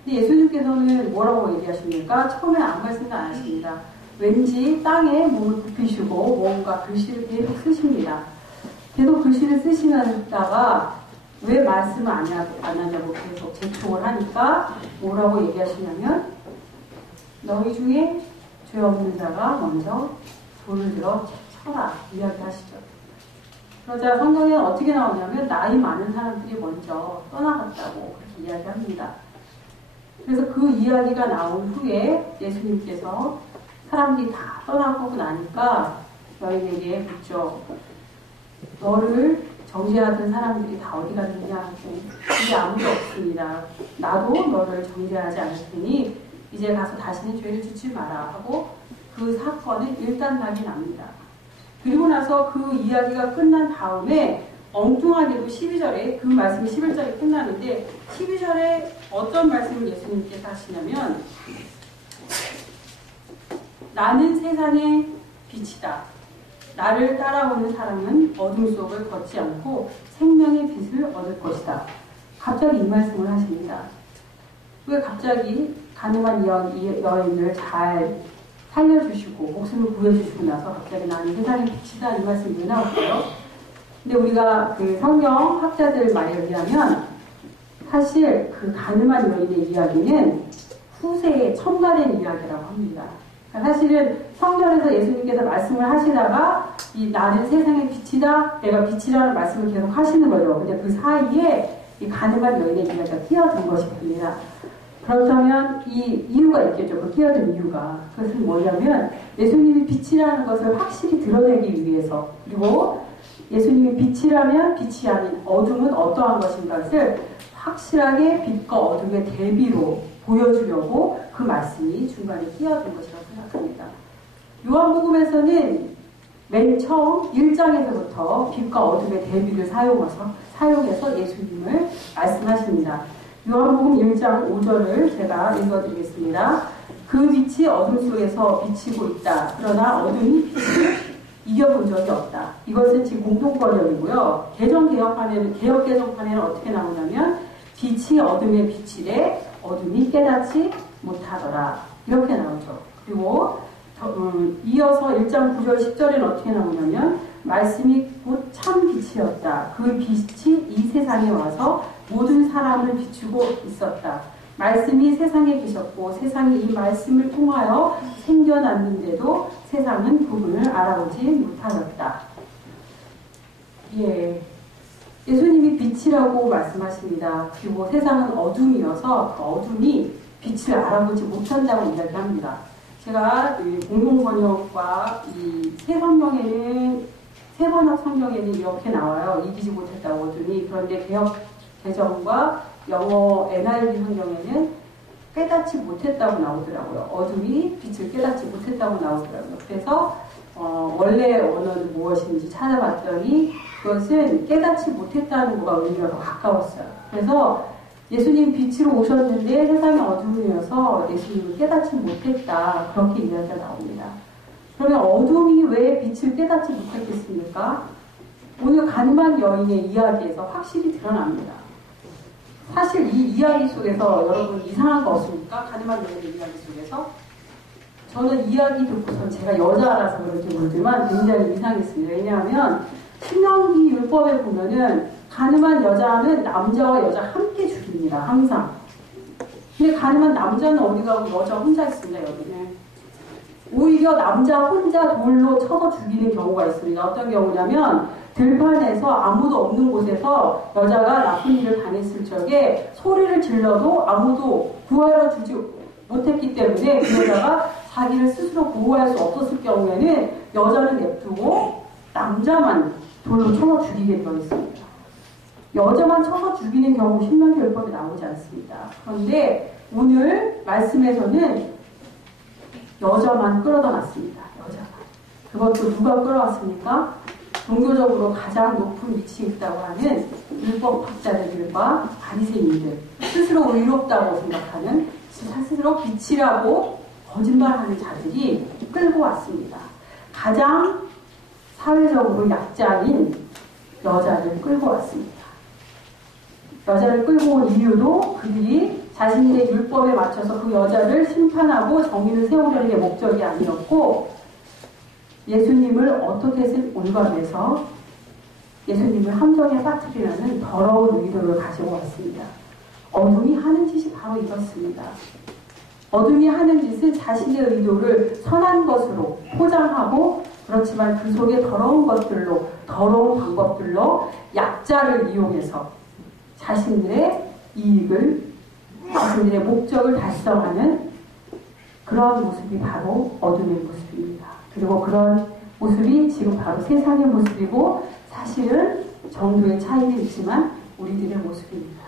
근데 예수님께서는 뭐라고 얘기하십니까? 처음에 아무 말씀도 안 하십니다. 왠지 땅에 몸을 굽히시고 뭔가 글씨를 계속 쓰십니다. 계속 글씨를 쓰시다가 왜 말씀을 안 하냐고 계속 재촉을 하니까 뭐라고 얘기하시냐면 너희 중에 죄 없는 자가 먼저 돌을 들어 쳐라 이야기하시죠. 그러자 성경에는 어떻게 나오냐면 나이 많은 사람들이 먼저 떠나갔다고 그렇게 이야기합니다. 그래서 그 이야기가 나온 후에 예수님께서 사람들이 다 떠나고 나니까 여인에게 묻죠. 너를 정죄하던 사람들이 다 어디 갔느냐 하고 이제 아무도 없습니다. 나도 너를 정죄하지 않을 테니 이제 가서 다시는 죄를 짓지 마라 하고 그 사건은 일단락이 납니다. 그리고 나서 그 이야기가 끝난 다음에 엉뚱하게도 12절에 그 말씀이 11절에 끝나는데 12절에 어떤 말씀을 예수님께서 하시냐면 나는 세상의 빛이다. 나를 따라오는 사람은 어둠 속을 걷지 않고 생명의 빛을 얻을 것이다. 갑자기 이 말씀을 하십니다. 왜 갑자기 가늠한 여인을 잘 살려주시고 목숨을 구해주시고 나서 갑자기 나는 세상의 빛이다 이 말씀이 왜 나올까요? 근데 우리가 그 성경 학자들 말에 의하면 사실 그 가늠한 여인의 이야기는 후세에 첨가된 이야기라고 합니다. 그러니까 사실은 성전에서 예수님께서 말씀을 하시다가 이 나는 세상의 빛이다, 내가 빛이라는 말씀을 계속 하시는 거죠. 근데 그 사이에 이 가늠한 여인의 이야기가 끼어든 것이 됩니다. 그렇다면 이 이유가 있겠죠. 그 끼어든 이유가. 그것은 뭐냐면 예수님이 빛이라는 것을 확실히 드러내기 위해서 그리고 예수님이 빛이라면 빛이 아닌 어둠은 어떠한 것인가를 확실하게 빛과 어둠의 대비로 보여주려고 그 말씀이 중간에 끼어든 것이라고 생각합니다. 요한복음에서는 맨 처음 1장에서부터 빛과 어둠의 대비를 사용해서 예수님을 말씀하십니다. 요한복음 1장 5절을 제가 읽어드리겠습니다. 그 빛이 어둠 속에서 비치고 있다. 그러나 어둠이 빛을 이겨본 적이 없다. 이것은 지금 공동번역이고요. 개역개정판에는 어떻게 나오냐면 빛이 어둠에 비치되 어둠이 깨닫지 못하더라. 이렇게 나오죠. 그리고 이어서 1장 9절 10절에는 어떻게 나오냐면 말씀이 곧 참 빛이었다. 그 빛이 이 세상에 와서 모든 사람을 비추고 있었다. 말씀이 세상에 계셨고 세상이 이 말씀을 통하여 생겨났는데도 세상은 그분을 알아보지 못하였다. 예수님이 빛이라고 말씀하십니다. 그리고 세상은 어둠이어서 그 어둠이 빛을 알아보지 못한다고 이야기합니다. 제가 공동번역과 이 세번역 성경에는 이렇게 나와요. 이기지 못했다고 어둠이. 그런데 개역 개정과 영어 NIV 성경에는 깨닫지 못했다고 나오더라고요. 어둠이 빛을 깨닫지 못했다고 나오더라고요. 그래서 원래 언어는 무엇인지 찾아봤더니 그것은 깨닫지 못했다는 거가 의미가 더 가까웠어요. 그래서 예수님 빛으로 오셨는데 세상의 어둠이어서 예수님을 깨닫지 못했다. 그렇게 이야기가 나옵니다. 그러면 어둠이 왜 빛을 깨닫지 못했겠습니까? 오늘 가늠한 여인의 이야기에서 확실히 드러납니다. 사실 이 이야기 속에서 여러분 이상한 거 없습니까? 가늠한 여인의 이야기 속에서 저는 이야기 듣고선 제가 여자라서 그런지 모르지만 굉장히 이상했습니다. 왜냐하면 신명기 율법에 보면은 가늠한 여자는 남자와 여자 함께 죽입니다. 항상. 근데 가늠한 남자는 어디 가고 여자 혼자 있습니다. 여기는. 오히려 남자 혼자 돌로 쳐서 죽이는 경우가 있습니다. 어떤 경우냐면 들판에서 아무도 없는 곳에서 여자가 나쁜 일을 당했을 적에 소리를 질러도 아무도 구하러 주지 못했기 때문에 그 여자가 자기를 스스로 보호할 수 없었을 경우에는 여자는 냅두고 남자만 돌로 쳐서 죽이게 되어 있습니다. 여자만 쳐서 죽이는 경우 신명기 율법에 나오지 않습니다. 그런데 오늘 말씀에서는 여자만 끌어다 놨습니다. 여자만. 그것도 누가 끌어왔습니까? 종교적으로 가장 높은 위치에 있다고 하는 율법학자들과 바리새인들, 스스로 의롭다고 생각하는 스스로 빛이라고 거짓말하는 자들이 끌고 왔습니다. 가장 사회적으로 약자인 여자를 끌고 왔습니다. 여자를 끌고 온 이유도 그들이 자신의 율법에 맞춰서 그 여자를 심판하고 정의를 세우려는 게 목적이 아니었고 예수님을 어떻게든 올가매서 예수님을 함정에 빠뜨리려는 더러운 의도를 가지고 왔습니다. 어둠이 하는 짓이 바로 이렇습니다. 어둠이 하는 짓은 자신의 의도를 선한 것으로 포장하고 그렇지만 그 속에 더러운 것들로 더러운 방법들로 약자를 이용해서 자신들의 이익을 자신들의 목적을 달성하는 그런 모습이 바로 어둠의 모습입니다. 그리고 그런 모습이 지금 바로 세상의 모습이고 사실은 정도의 차이는 있지만 우리들의 모습입니다.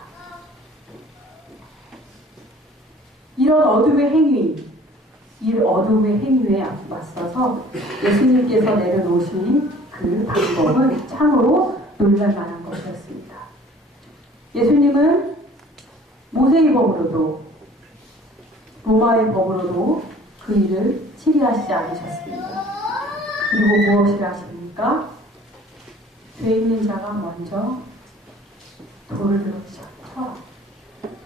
이런 어둠의 행위, 이 어둠의 행위에 맞서서 예수님께서 내려놓으신 그 방법은 참으로 놀랄만한 것이었습니다. 예수님은 모세의 법으로도 로마의 법으로도 그 일을 치리하시지 않으셨습니다. 그리고 무엇을 하십니까? 죄 있는 자가 먼저 돌을 들어 쳐라.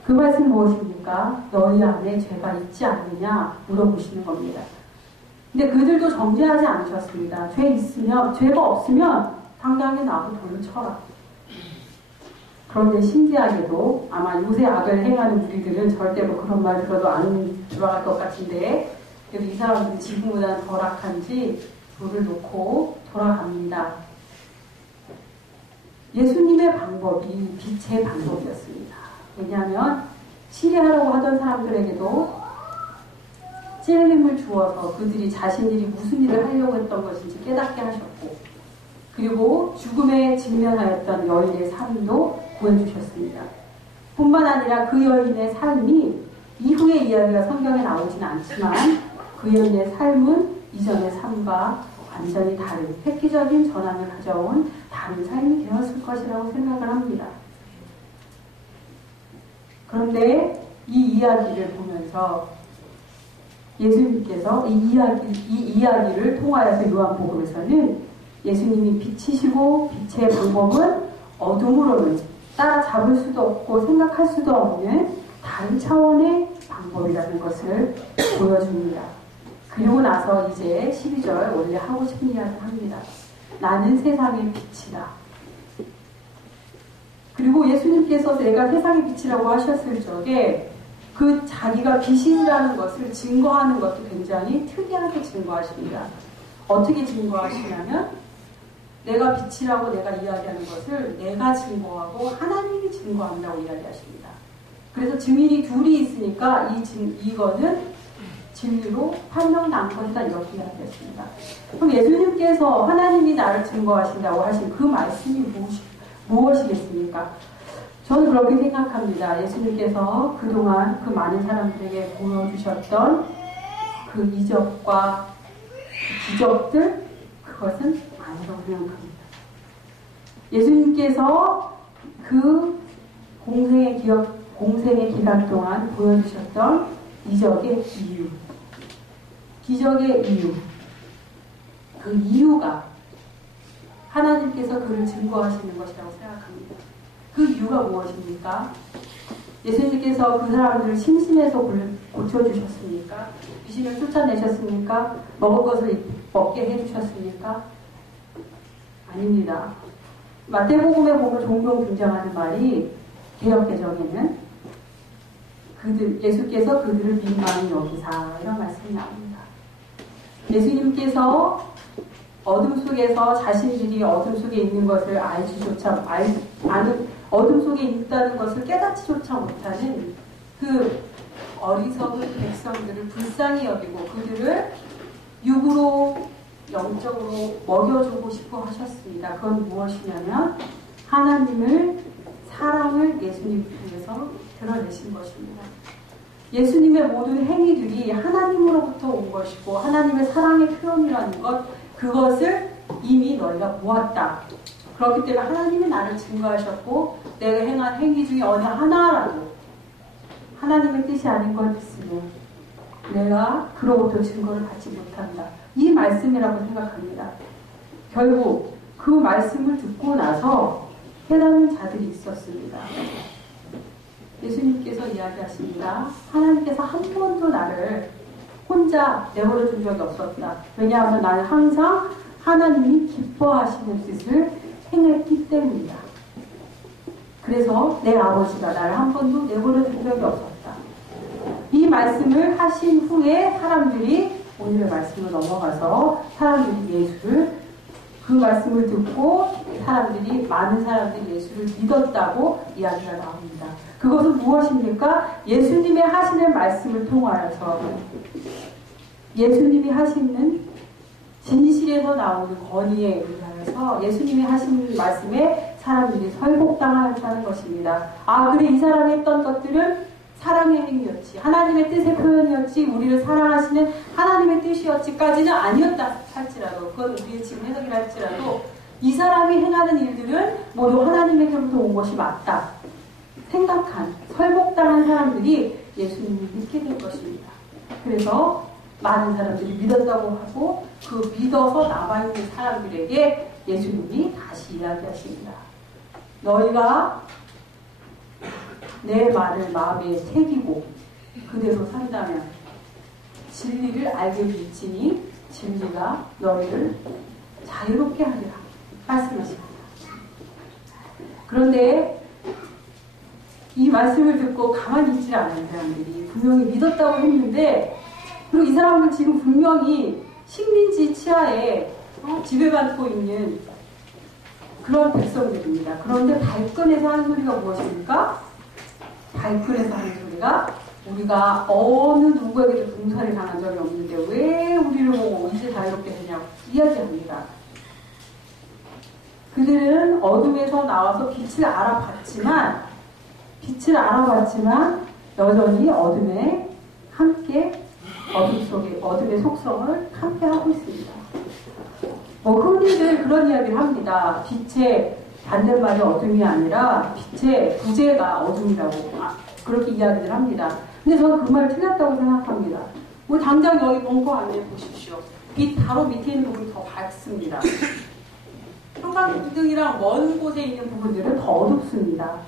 그 말씀 무엇입니까? 너희 안에 죄가 있지 않느냐 물어보시는 겁니다. 근데 그들도 정죄하지 않으셨습니다. 죄가 없으면 당당히 나도 돌을 쳐라. 그런데 신기하게도 아마 요새 악을 행하는 우리들은 절대로 그런 말 들어도 안 들어갈 것 같은데 그래도 이 사람들은 지금보다는 덜 악한지 돌을 놓고 돌아갑니다. 예수님의 방법이 빛의 방법이었습니다. 왜냐하면 치리하려고 하던 사람들에게도 찔림을 주어서 그들이 자신들이 무슨 일을 하려고 했던 것인지 깨닫게 하셨고 그리고 죽음에 직면하였던 여인의 삶도 구해주셨습니다. 뿐만 아니라 그 여인의 삶이 이후의 이야기가 성경에 나오진 않지만 그 여인의 삶은 이전의 삶과 완전히 다른 획기적인 전환을 가져온 다른 삶이 되었을 것이라고 생각을 합니다. 그런데 이 이야기를 보면서 예수님께서 이 이야기를 통하여서 요한복음에서는 예수님이 빛이시고 빛의 방법은 어둠으로는 따라잡을 수도 없고 생각할 수도 없는 다른 차원의 방법이라는 것을 보여줍니다. 그리고 나서 이제 12절 원래 하고 싶은 이야기를 합니다. 나는 세상의 빛이다. 그리고 예수님께서 내가 세상의 빛이라고 하셨을 적에 그 자기가 빛이라는 것을 증거하는 것도 굉장히 특이하게 증거하십니다. 어떻게 증거하시냐면 내가 빛이라고 내가 이야기하는 것을 내가 증거하고 하나님이 증거한다고 이야기하십니다. 그래서 증인이 둘이 있으니까 이거는 진리로 판명난 것이다 이렇게 이야기했습니다. 그럼 예수님께서 하나님이 나를 증거하신다고 하신 그 말씀이 무엇이겠습니까? 저는 그렇게 생각합니다. 예수님께서 그동안 그 많은 사람들에게 보여주셨던 그 이적과 기적들, 그것은 아니라고 생각합니다. 예수님께서 그 공생의 기간 동안 보여주셨던 이적의 이유, 기적의 이유, 그 이유가 하나님께서 그를 증거하시는 것이라고 생각합니다. 그 이유가 무엇입니까? 예수님께서 그 사람들을 심심해서 고쳐주셨습니까? 귀신을 쫓아내셨습니까? 먹을 것을 먹게 해주셨습니까? 아닙니다. 마태복음에 보면 종종 등장하는 말이 개역개정에는 예수께서 그들을 민망히 여기사 이런 말씀이 나옵니다. 예수님께서 어둠 속에서 자신들이 어둠 속에 있는 것을 어둠 속에 있다는 것을 깨닫지조차 못하는 그 어리석은 백성들을 불쌍히 여기고 그들을 육으로 영적으로 먹여주고 싶어 하셨습니다. 그건 무엇이냐면 하나님을 사랑을 예수님 통해서 드러내신 것입니다. 예수님의 모든 행위들이 하나님으로부터 온 것이고 하나님의 사랑의 표현이라는 것, 그것을 이미 너희가 보았다. 그렇기 때문에 하나님이 나를 증거하셨고 내가 행한 행위 중에 어느 하나라도 하나님의 뜻이 아닌 것 있으면 내가 그로부터 증거를 받지 못한다. 이 말씀이라고 생각합니다. 결국 그 말씀을 듣고 나서 깨닫는 자들이 있었습니다. 예수님께서 이야기하십니다. 하나님께서 한 번도 나를 혼자 내버려 둔 적이 없었다. 왜냐하면 나는 항상 하나님이 기뻐하시는 뜻을 행했기 때문이다. 그래서 내 아버지가 나를 한 번도 내버려 둔 적이 없었다. 이 말씀을 하신 후에 사람들이 오늘의 말씀으로 넘어가서 사람들이 예수를 그 말씀을 듣고 많은 사람들이 예수를 믿었다고 이야기가 나옵니다. 그것은 무엇입니까? 예수님의 하시는 말씀을 통하여서 예수님이 하시는 진실에서 나오는 권위에 의하여서 예수님이 하시는 말씀에 사람들이 설복당하였다는 것입니다. 그래 이 사람이 했던 것들은 사랑의 행위였지, 하나님의 뜻의 표현이었지, 우리를 사랑하시는 하나님의 뜻이었지까지는 아니었다 할지라도, 그건 우리의 지금 해석이라 할지라도 이 사람이 행하는 일들은 모두 하나님에게로부터 온 것이 맞다 생각한, 설복당한 사람들이 예수님을 믿게 될 것입니다. 그래서 많은 사람들이 믿었다고 하고 그 믿어서 남아있는 사람들에게 예수님이 다시 이야기하십니다. 너희가 내 말을 마음에 새기고 그대로 산다면 진리를 알게 될지니 진리가 너희를 자유롭게 하리라 말씀하십니다. 그런데 이 말씀을 듣고 가만히 있지 않은 사람들이 분명히 믿었다고 했는데, 그리고 이 사람들 지금 분명히 식민지 치하에 지배받고 있는 그런 백성들입니다. 그런데 발끈해서 하는 소리가 무엇입니까? 발끈해서 하는 소리가 우리가 어느 누구에게도 동살이 당한 적이 없는데 왜 우리를 보고 이제 자유롭게 되냐고 이야기합니다. 그들은 어둠에서 나와서 빛을 알아봤지만 여전히 어둠에 함께 어둠의 속성을 함께 하고 있습니다. 흔히들 그런 이야기를 합니다. 빛의 반대말이 어둠이 아니라 빛의 부재가 어둠이라고 그렇게 이야기를 합니다. 근데 저는 그 말 틀렸다고 생각합니다. 당장 여기 벙커 안에 보십시오. 빛 바로 밑에 있는 부분이 더 밝습니다. 형광등이랑 먼 곳에 있는 부분들은 더 어둡습니다.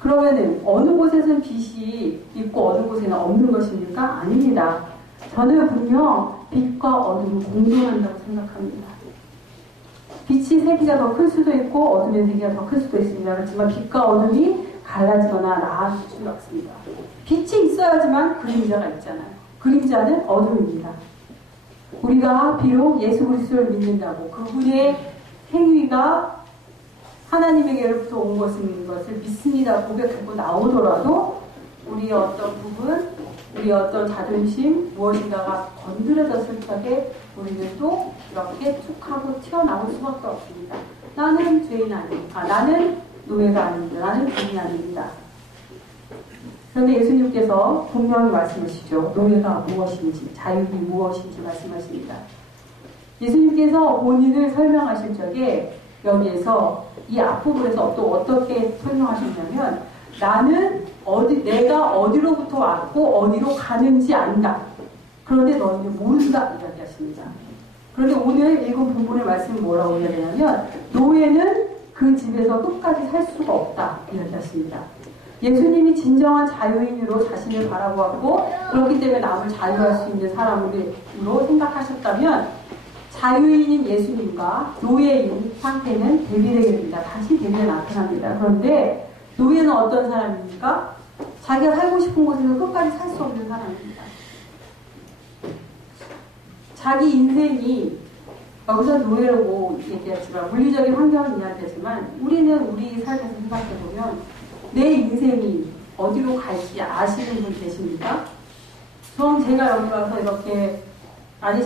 그러면은 어느 곳에서는 빛이 있고 어느 곳에는 없는 것입니까? 아닙니다. 저는 분명 빛과 어둠은 공존한다고 생각합니다. 빛이 세기가 더 클 수도 있고 어둠의 세기가 더 클 수도 있습니다. 그렇지만 빛과 어둠이 갈라지거나 나아질 수는 없습니다. 빛이 있어야지만 그림자가 있잖아요. 그림자는 어둠입니다. 우리가 비록 예수 그리스도를 믿는다고 그분의 행위가 하나님에게로부터 온 것을 믿습니다 고백하고 나오더라도 우리의 어떤 부분, 우리의 어떤 자존심, 무엇인가가 건드려졌을 적에 우리는 또 이렇게 툭 하고 튀어나올 수밖에 없습니다. 나는 죄인 아닙니다. 나는 노예가 아닙니다. 나는 죄인이 아닙니다. 그런데 예수님께서 분명히 말씀하시죠. 노예가 무엇인지, 자유이 무엇인지 말씀하십니다. 예수님께서 본인을 설명하실 적에 여기에서 이 앞부분에서 또 어떻게 설명하셨냐면 나는 내가 어디로부터 왔고 어디로 가는지 안다. 그런데 너희는 모른다 이야기하십니다. 그런데 오늘 읽은 본문의 말씀이 뭐라고 이야기하냐면 노예는 그 집에서 끝까지 살 수가 없다 이야기하십니다. 예수님이 진정한 자유인으로 자신을 바라보았고 그렇기 때문에 남을 자유할 수 있는 사람으로 생각하셨다면 자유인인 예수님과 노예인 상태는 대비되게 됩니다. 다시 대비에 나타납니다. 그런데 노예는 어떤 사람입니까? 자기가 살고 싶은 곳에서 끝까지 살 수 없는 사람입니다. 자기 인생이 여기서 노예라고 얘기했지만 물리적인 환경은 이야기하지만 우리는 우리 삶에서 생각해보면 내 인생이 어디로 갈지 아시는 분 계십니까? 전 제가 여기 와서 이렇게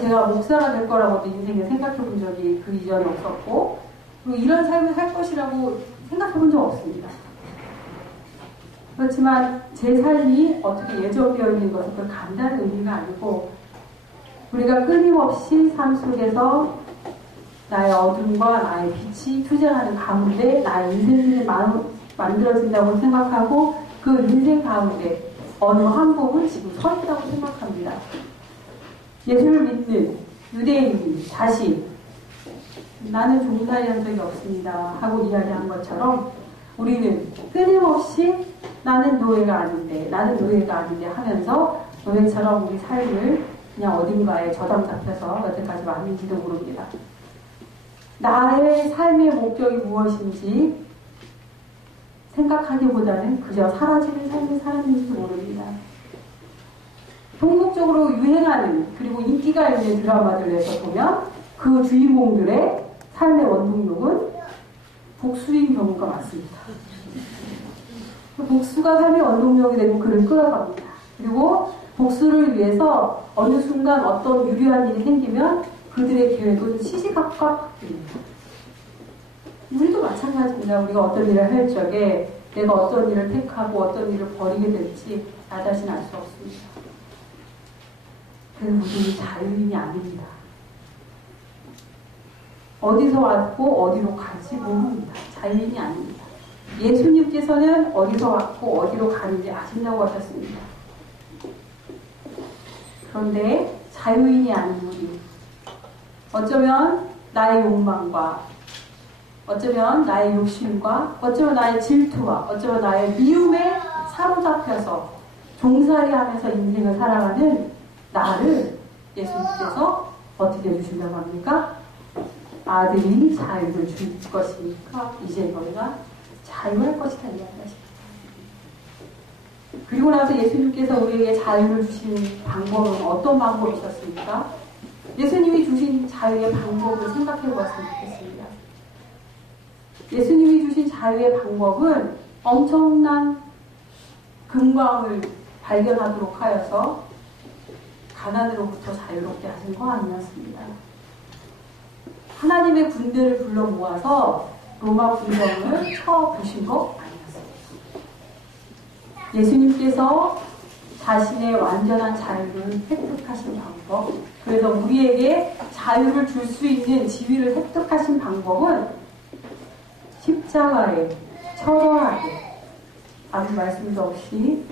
제가 목사가 될 거라고도 인생에 생각해 본 적이 그 이전에 없었고 그리고 이런 삶을 살 것이라고 생각해 본 적 없습니다. 그렇지만 제 삶이 어떻게 예정되어 있는 것은 그 간단한 의미가 아니고 우리가 끊임없이 삶 속에서 나의 어둠과 나의 빛이 투쟁하는 가운데 나의 인생이 만들어진다고 생각하고 그 인생 가운데 어느 한 부분 지금 서 있다고 생각합니다. 예수를 믿는 유대인이 자신 나는 종살이한 적이 없습니다 하고 이야기한 것처럼 우리는 끊임없이 나는 노예가 아닌데 하면서 노예처럼 우리 삶을 그냥 어딘가에 저당 잡혀서 여태까지 왔는지도 모릅니다. 나의 삶의 목적이 무엇인지 생각하기보다는 그저 사라지는 삶을 살았는지도 모릅니다. 통속적으로 유행하는 그리고 인기가 있는 드라마들에서 보면 그 주인공들의 삶의 원동력은 복수인 경우가 많습니다. 복수가 삶의 원동력이 되고 그를 끌어갑니다. 그리고 복수를 위해서 어느 순간 어떤 유리한 일이 생기면 그들의 계획은 시시각각입니다. 우리도 마찬가지입니다. 우리가 어떤 일을 할 적에 내가 어떤 일을 택하고 어떤 일을 버리게 될지 나 자신 알 수 없습니다. 그래서 우리는 자유인이 아닙니다. 어디서 왔고 어디로 갈지 모릅니다. 자유인이 아닙니다. 예수님께서는 어디서 왔고 어디로 가는지 아신다고 하셨습니다. 그런데 자유인이 아닌 우리 어쩌면 나의 욕망과 어쩌면 나의 욕심과 어쩌면 나의 질투와 어쩌면 나의 미움에 사로잡혀서 종살이하면서 인생을 살아가는 나를 예수님께서 어떻게 해주신다고 합니까? 아들이 자유를 줄 것이니까 이제 너희가 자유할 것이다 이야기하십니다. 그리고 나서 예수님께서 우리에게 자유를 주신 방법은 어떤 방법이셨습니까? 예수님이 주신 자유의 방법을 생각해 보았으면 좋겠습니다. 예수님이 주신 자유의 방법은 엄청난 금광을 발견하도록 하여서 가난으로부터 자유롭게 하신 거 아니었습니다. 하나님의 군대를 불러 모아서 로마 군정을 쳐부신 거 아니었습니다. 예수님께서 자신의 완전한 자유를 획득하신 방법, 그래서 우리에게 자유를 줄 수 있는 지위를 획득하신 방법은 십자가에 처절하게 아무 말씀도 없이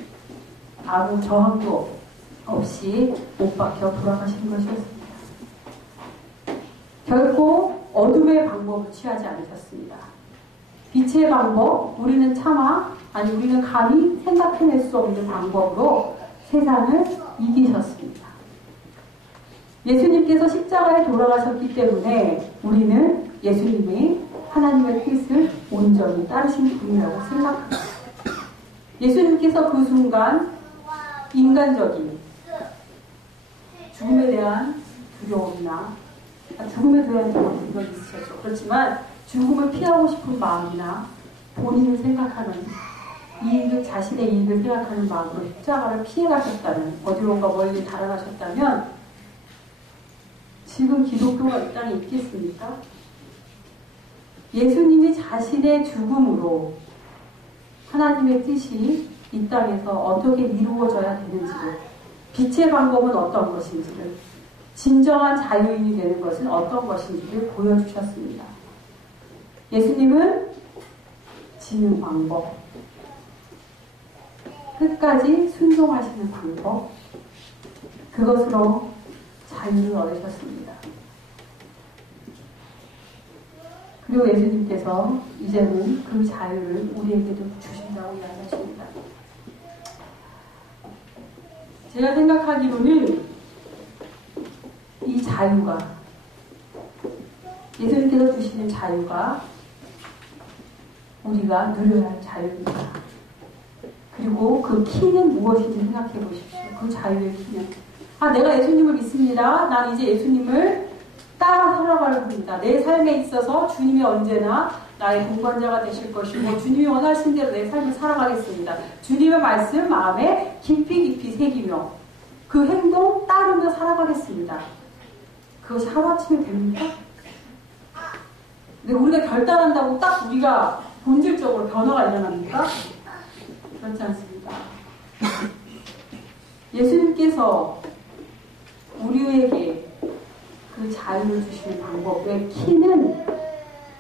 아무 저항도 없이 못 박혀 돌아가신 것이었습니다. 결코 어둠의 방법을 취하지 않으셨습니다. 빛의 방법, 우리는 감히 생각해낼 수 없는 방법으로 세상을 이기셨습니다. 예수님께서 십자가에 돌아가셨기 때문에 우리는 예수님이 하나님의 뜻을 온전히 따르신 분이라고 생각합니다. 예수님께서 그 순간 인간적인 죽음에 대한 두려움이나 죽음에 대한 두려움이 있으셨죠. 그렇지만 죽음을 피하고 싶은 마음이나 본인을 생각하는 이익을, 자신의 이익을 생각하는 마음으로 십자가를 피해가셨다면, 어디론가 멀리 달아나셨다면 지금 기독교가 이 땅에 있겠습니까? 예수님이 자신의 죽음으로 하나님의 뜻이 이 땅에서 어떻게 이루어져야 되는지를, 빛의 방법은 어떤 것인지를, 진정한 자유인이 되는 것은 어떤 것인지를 보여주셨습니다. 예수님은 지는 방법, 끝까지 순종하시는 방법, 그것으로 자유를 얻으셨습니다. 그리고 예수님께서 이제는 그 자유를 우리에게도 주신다고 이야기하십니다. 제가 생각하기로는 이 자유가, 예수님께서 주시는 자유가 우리가 누려야 할 자유입니다. 그리고 그 키는 무엇인지 생각해 보십시오. 그 자유의 키는, 내가 예수님을 믿습니다. 난 이제 예수님을 따라 살아가려 합니다. 내 삶에 있어서 주님이 언제나 나의 동반자가 되실 것이고, 주님이 원하신 대로 내 삶을 살아가겠습니다. 주님의 말씀 마음에 깊이 새기며 그 행동 따르며 살아가겠습니다. 그것이 하루아침에 됩니까? 근데 우리가 결단한다고 딱 우리가 본질적으로 변화가 일어납니까? 그렇지 않습니다. 예수님께서 우리에게 그 자유를 주시는 방법의 키는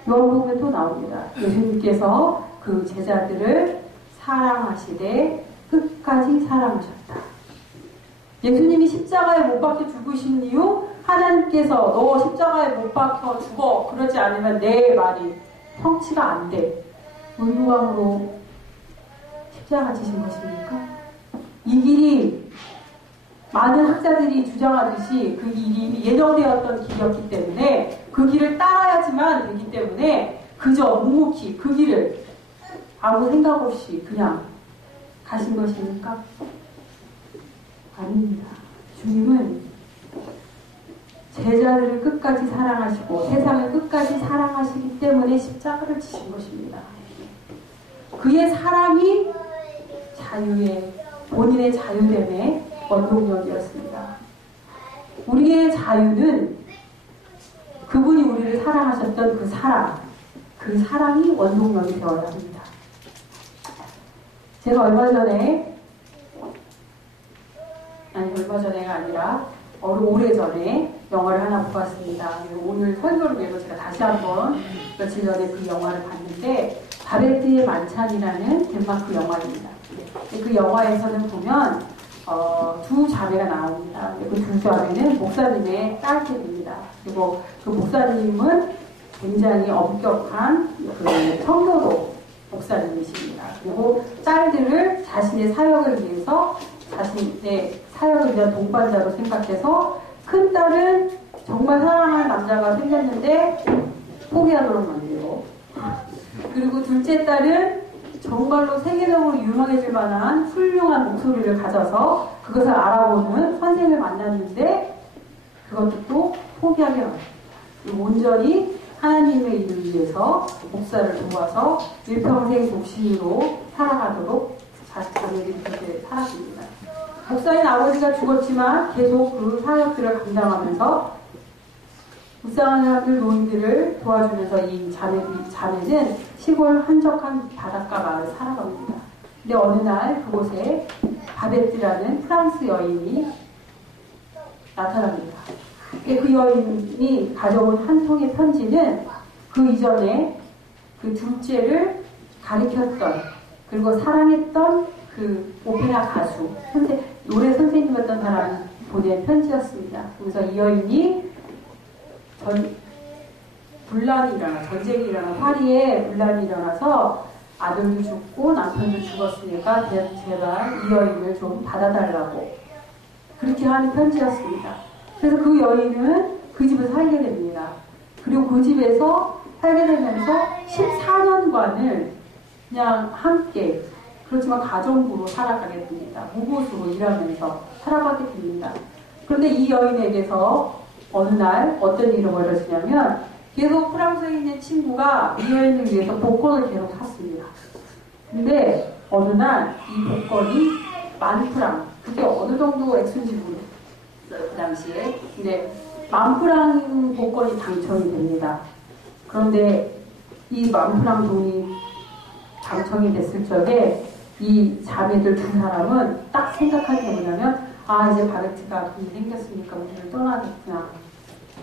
요한복음에 또 나옵니다. 예수님께서 그 제자들을 사랑하시되 끝까지 사랑하셨다. 예수님이 십자가에 못 박혀 죽으신 이유, 하나님께서 너 십자가에 못 박혀 죽어, 그러지 않으면 내 말이 성취가 안 돼, 의무감으로 십자가 지신 것입니까? 이 길이 많은 학자들이 주장하듯이 그 길이 예정되었던 길이었기 때문에 그 길을 따라야지만 되기 때문에 그저 묵묵히 그 길을 아무 생각 없이 그냥 가신 것입니까? 아닙니다. 주님은 제자들을 끝까지 사랑하시고 세상을 끝까지 사랑하시기 때문에 십자가를 지신 것입니다. 그의 사랑이 자유의, 본인의 자유됨의 원동력이었습니다. 우리의 자유는 그분이 우리를 사랑하셨던 그 사랑이 원동력이 되어야 합니다. 제가 얼마 전에가 아니라 오래전에 영화를 하나 보았습니다. 오늘 설교를 위해서 제가 다시 한번 며칠 전에 그 영화를 봤는데, 바베트의 만찬이라는 덴마크 영화입니다. 그 영화에서는 보면 두 자매가 나옵니다. 그 두 자매는 목사님의 딸들입니다. 그리고 그 목사님은 굉장히 엄격한 그 청교도 목사님이십니다. 그리고 딸들을 자신의 사역을 위해서, 자신의 사역을 위한 동반자로 생각해서 큰 딸은 정말 사랑하는 남자가 생겼는데 포기하도록 만들고, 그리고 둘째 딸은 정말로 세계적으로 유명해질 만한 훌륭한 목소리를 가져서 그것을 알아보는 선생을 만났는데 그것도 또 포기하게 합니다. 온전히 하나님의 일을 위해서 목사를 도와서 일평생 독신으로 살아가도록 자녀들이 그렇게 살았습니다. 목사인 아버지가 죽었지만 계속 그 사역들을 감당하면서 불쌍한 사람들, 노인들을 도와주면서 이 자매는 시골 한적한 바닷가 마을을 살아갑니다. 근데 어느 날 그곳에 바베트라는 프랑스 여인이 나타납니다. 그 여인이 가져온 한 통의 편지는 그 이전에 그 둘째를 가리켰던, 그리고 사랑했던 그 오페라 가수, 노래 선생님이었던 사람이 보낸 편지였습니다. 그래서 이 여인이 전쟁이 일어나, 파리에 분란이 일어나서 아들도 죽고 남편도 죽었으니까 제발 이 여인을 좀 받아달라고 그렇게 하는 편지였습니다. 그래서 그 여인은 그 집을 살게 됩니다. 그리고 그 집에서 살게 되면서 14년간을 그냥 함께, 그렇지만 가정부로 살아가게 됩니다. 무보수로 일하면서 살아가게 됩니다. 그런데 이 여인에게서 어느 날 어떤 일이 벌어지냐면 계속 프랑스에 있는 친구가 이 여인을 위해서 복권을 계속 샀습니다. 근데 어느 날 이 복권이 10,000프랑, 그게 어느 정도 액수인지 모르겠어요, 그 당시에. 근데 10,000프랑 복권이 당첨이 됩니다. 그런데 이 10,000프랑 돈이 당첨이 됐을 적에 이 자매들 두 사람은 딱 생각한 게 뭐냐면, 아, 이제 바르트가 돈이 생겼으니까 우리를 떠나겠구나.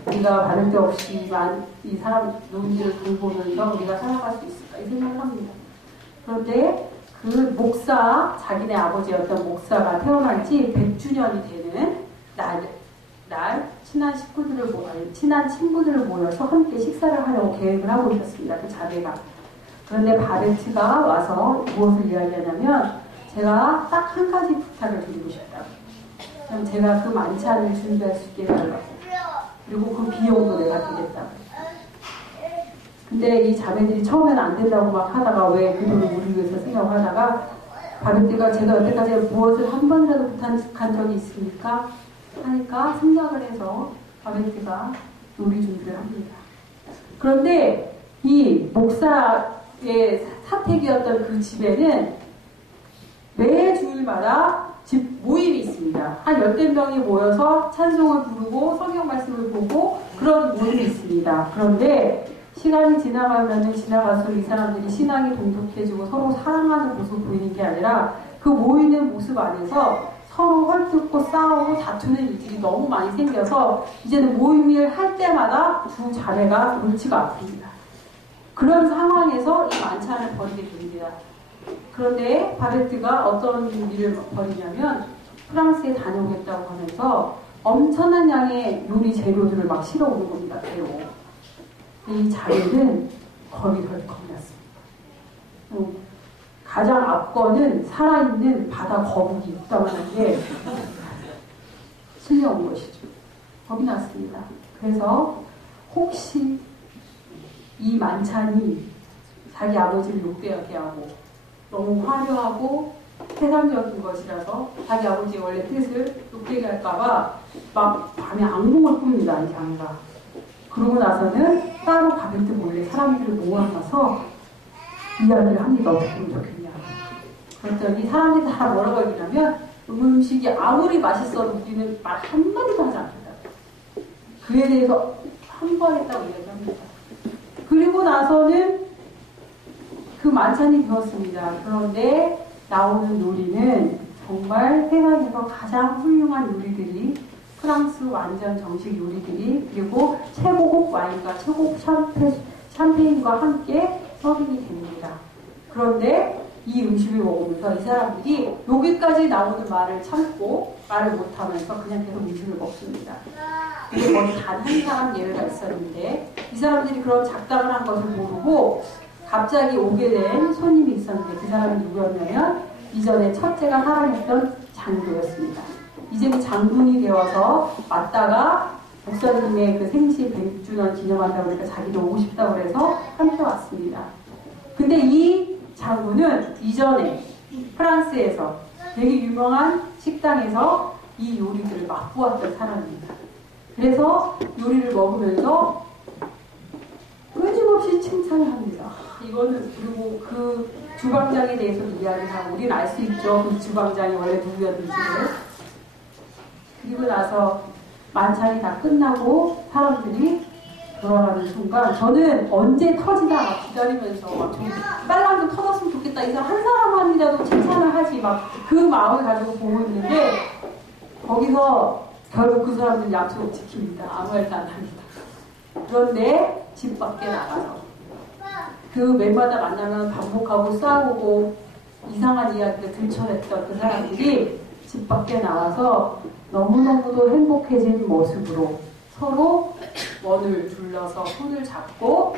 우리가 바르트 없이 이 사람 노인들을 돌보면서 우리가 살아갈 수 있을까, 이 생각을 합니다. 그런데 그 목사, 자기네 아버지였던 목사가 태어난 지 100주년이 되는 날 친한 친구들을 모여서 함께 식사를 하려고 계획을 하고 있었습니다. 그 자매가. 그런데 바르트가 와서 무엇을 이야기하냐면, 제가 딱 한 가지 부탁을 드리고 싶다고. 그럼 제가 그 만찬을 준비할 수 있게 해달라고. 그리고 그 비용도 내가 드리겠다고. 근데 이 자매들이 처음에는 안 된다고 막 하다가, 왜 그 돈을 우리 위해서 쓰냐고 하다가, 바르트가 제가 여태까지 무엇을 한 번이라도 부탁한 적이 있습니까? 하니까 생각을 해서 바르트가 요리 준비를 합니다. 그런데 이 목사의 사택이었던 그 집에는 매 주일마다 집 모임이 있습니다. 한 10명이 모여서 찬송을 부르고 성경 말씀을 보고 그런 모임이 있습니다. 그런데 시간이 지나가면은 지나갈수록 이 사람들이 신앙이 돈독해지고 서로 사랑하는 모습을 보이는 게 아니라 그 모이는 모습 안에서 서로 헐뜯고 싸우고 다투는 일들이 너무 많이 생겨서 이제는 모임을 할 때마다 두 자매가 골치가 아픕니다. 그런 상황에서 이 만찬을 벌이게 됩니다. 그런데 바르트가 어떤 일을 벌이냐면 프랑스에 다녀오겠다고 하면서 엄청난 양의 요리 재료들을 막 실어오는 겁니다. 배로. 이 자리는 겁이 덜컥 났습니다. 가장 앞거는 살아있는 바다 거북이 있다만한 게 실려온 것이죠. 겁이 났습니다. 그래서 혹시 이 만찬이 자기 아버지를 욕되게 하고 너무 화려하고 세상적인 것이라서 자기 아버지의 원래 뜻을 욕되게 할까봐 막 밤에 악몽을 꿉니다. 이 장가. 그러고 나서는 따로 바베트 몰래 사람들을 모아가서 이야기를 합니다. 어떻게 하면 좋겠냐. 그랬더니 사람들이 다 뭐라고 얘기하냐면 음식이 아무리 맛있어도 우리는 말 한마디도 하지 않는다. 그에 대해서 한 번 했다고 이야기합니다. 그리고 나서는 그 만찬이 되었습니다. 그런데 나오는 요리는 정말 세상에서 가장 훌륭한 요리들이, 프랑스 완전 정식 요리들이, 그리고 최고급 와인과 최고급 샴페인과 함께 서빙이 됩니다. 그런데 이 음식을 먹으면서 이 사람들이 여기까지 나오는 말을 참고 말을 못하면서 그냥 계속 음식을 먹습니다. 근데 거기 단 한 사람 예외가 있었는데 이 사람들이 그런 작당을 한 것을 모르고 갑자기 오게 된 손님이 있었는데 그 사람이 누구였냐면 이전에 첫째가 사랑했던 장교였습니다. 이제는 장군이 되어서 왔다가 목사님의 그 생신 100주년 기념한다고 하니까 자기도 오고 싶다고 해서 함께 왔습니다. 근데 이 장군은 이전에 프랑스에서 되게 유명한 식당에서 이 요리들을 맛보았던 사람입니다. 그래서 요리를 먹으면서 끊임없이 칭찬을 합니다. 이거는, 그리고 그 주방장에 대해서 이야기를 하고 우리는 알 수 있죠. 그 주방장이 원래 누구였는지를. 그리고 나서 만찬이 다 끝나고 사람들이 돌아가는 순간 저는 언제 터지나 막 기다리면서 막 좀 빨랑 좀 터졌으면 좋겠다. 이 사람 한 사람만이라도 칭찬을 하지 막 그 마음을 가지고 보고 있는데 거기서 결국 그 사람들은 약속을 지킵니다. 아무 말도 안 합니다. 그런데 집 밖에 나가서 그 맨마다 만나면 반복하고 싸우고 이상한 이야기를 들춰냈던 그 사람들이 집 밖에 나와서 너무너무도 행복해진 모습으로 서로 원을 둘러서 손을 잡고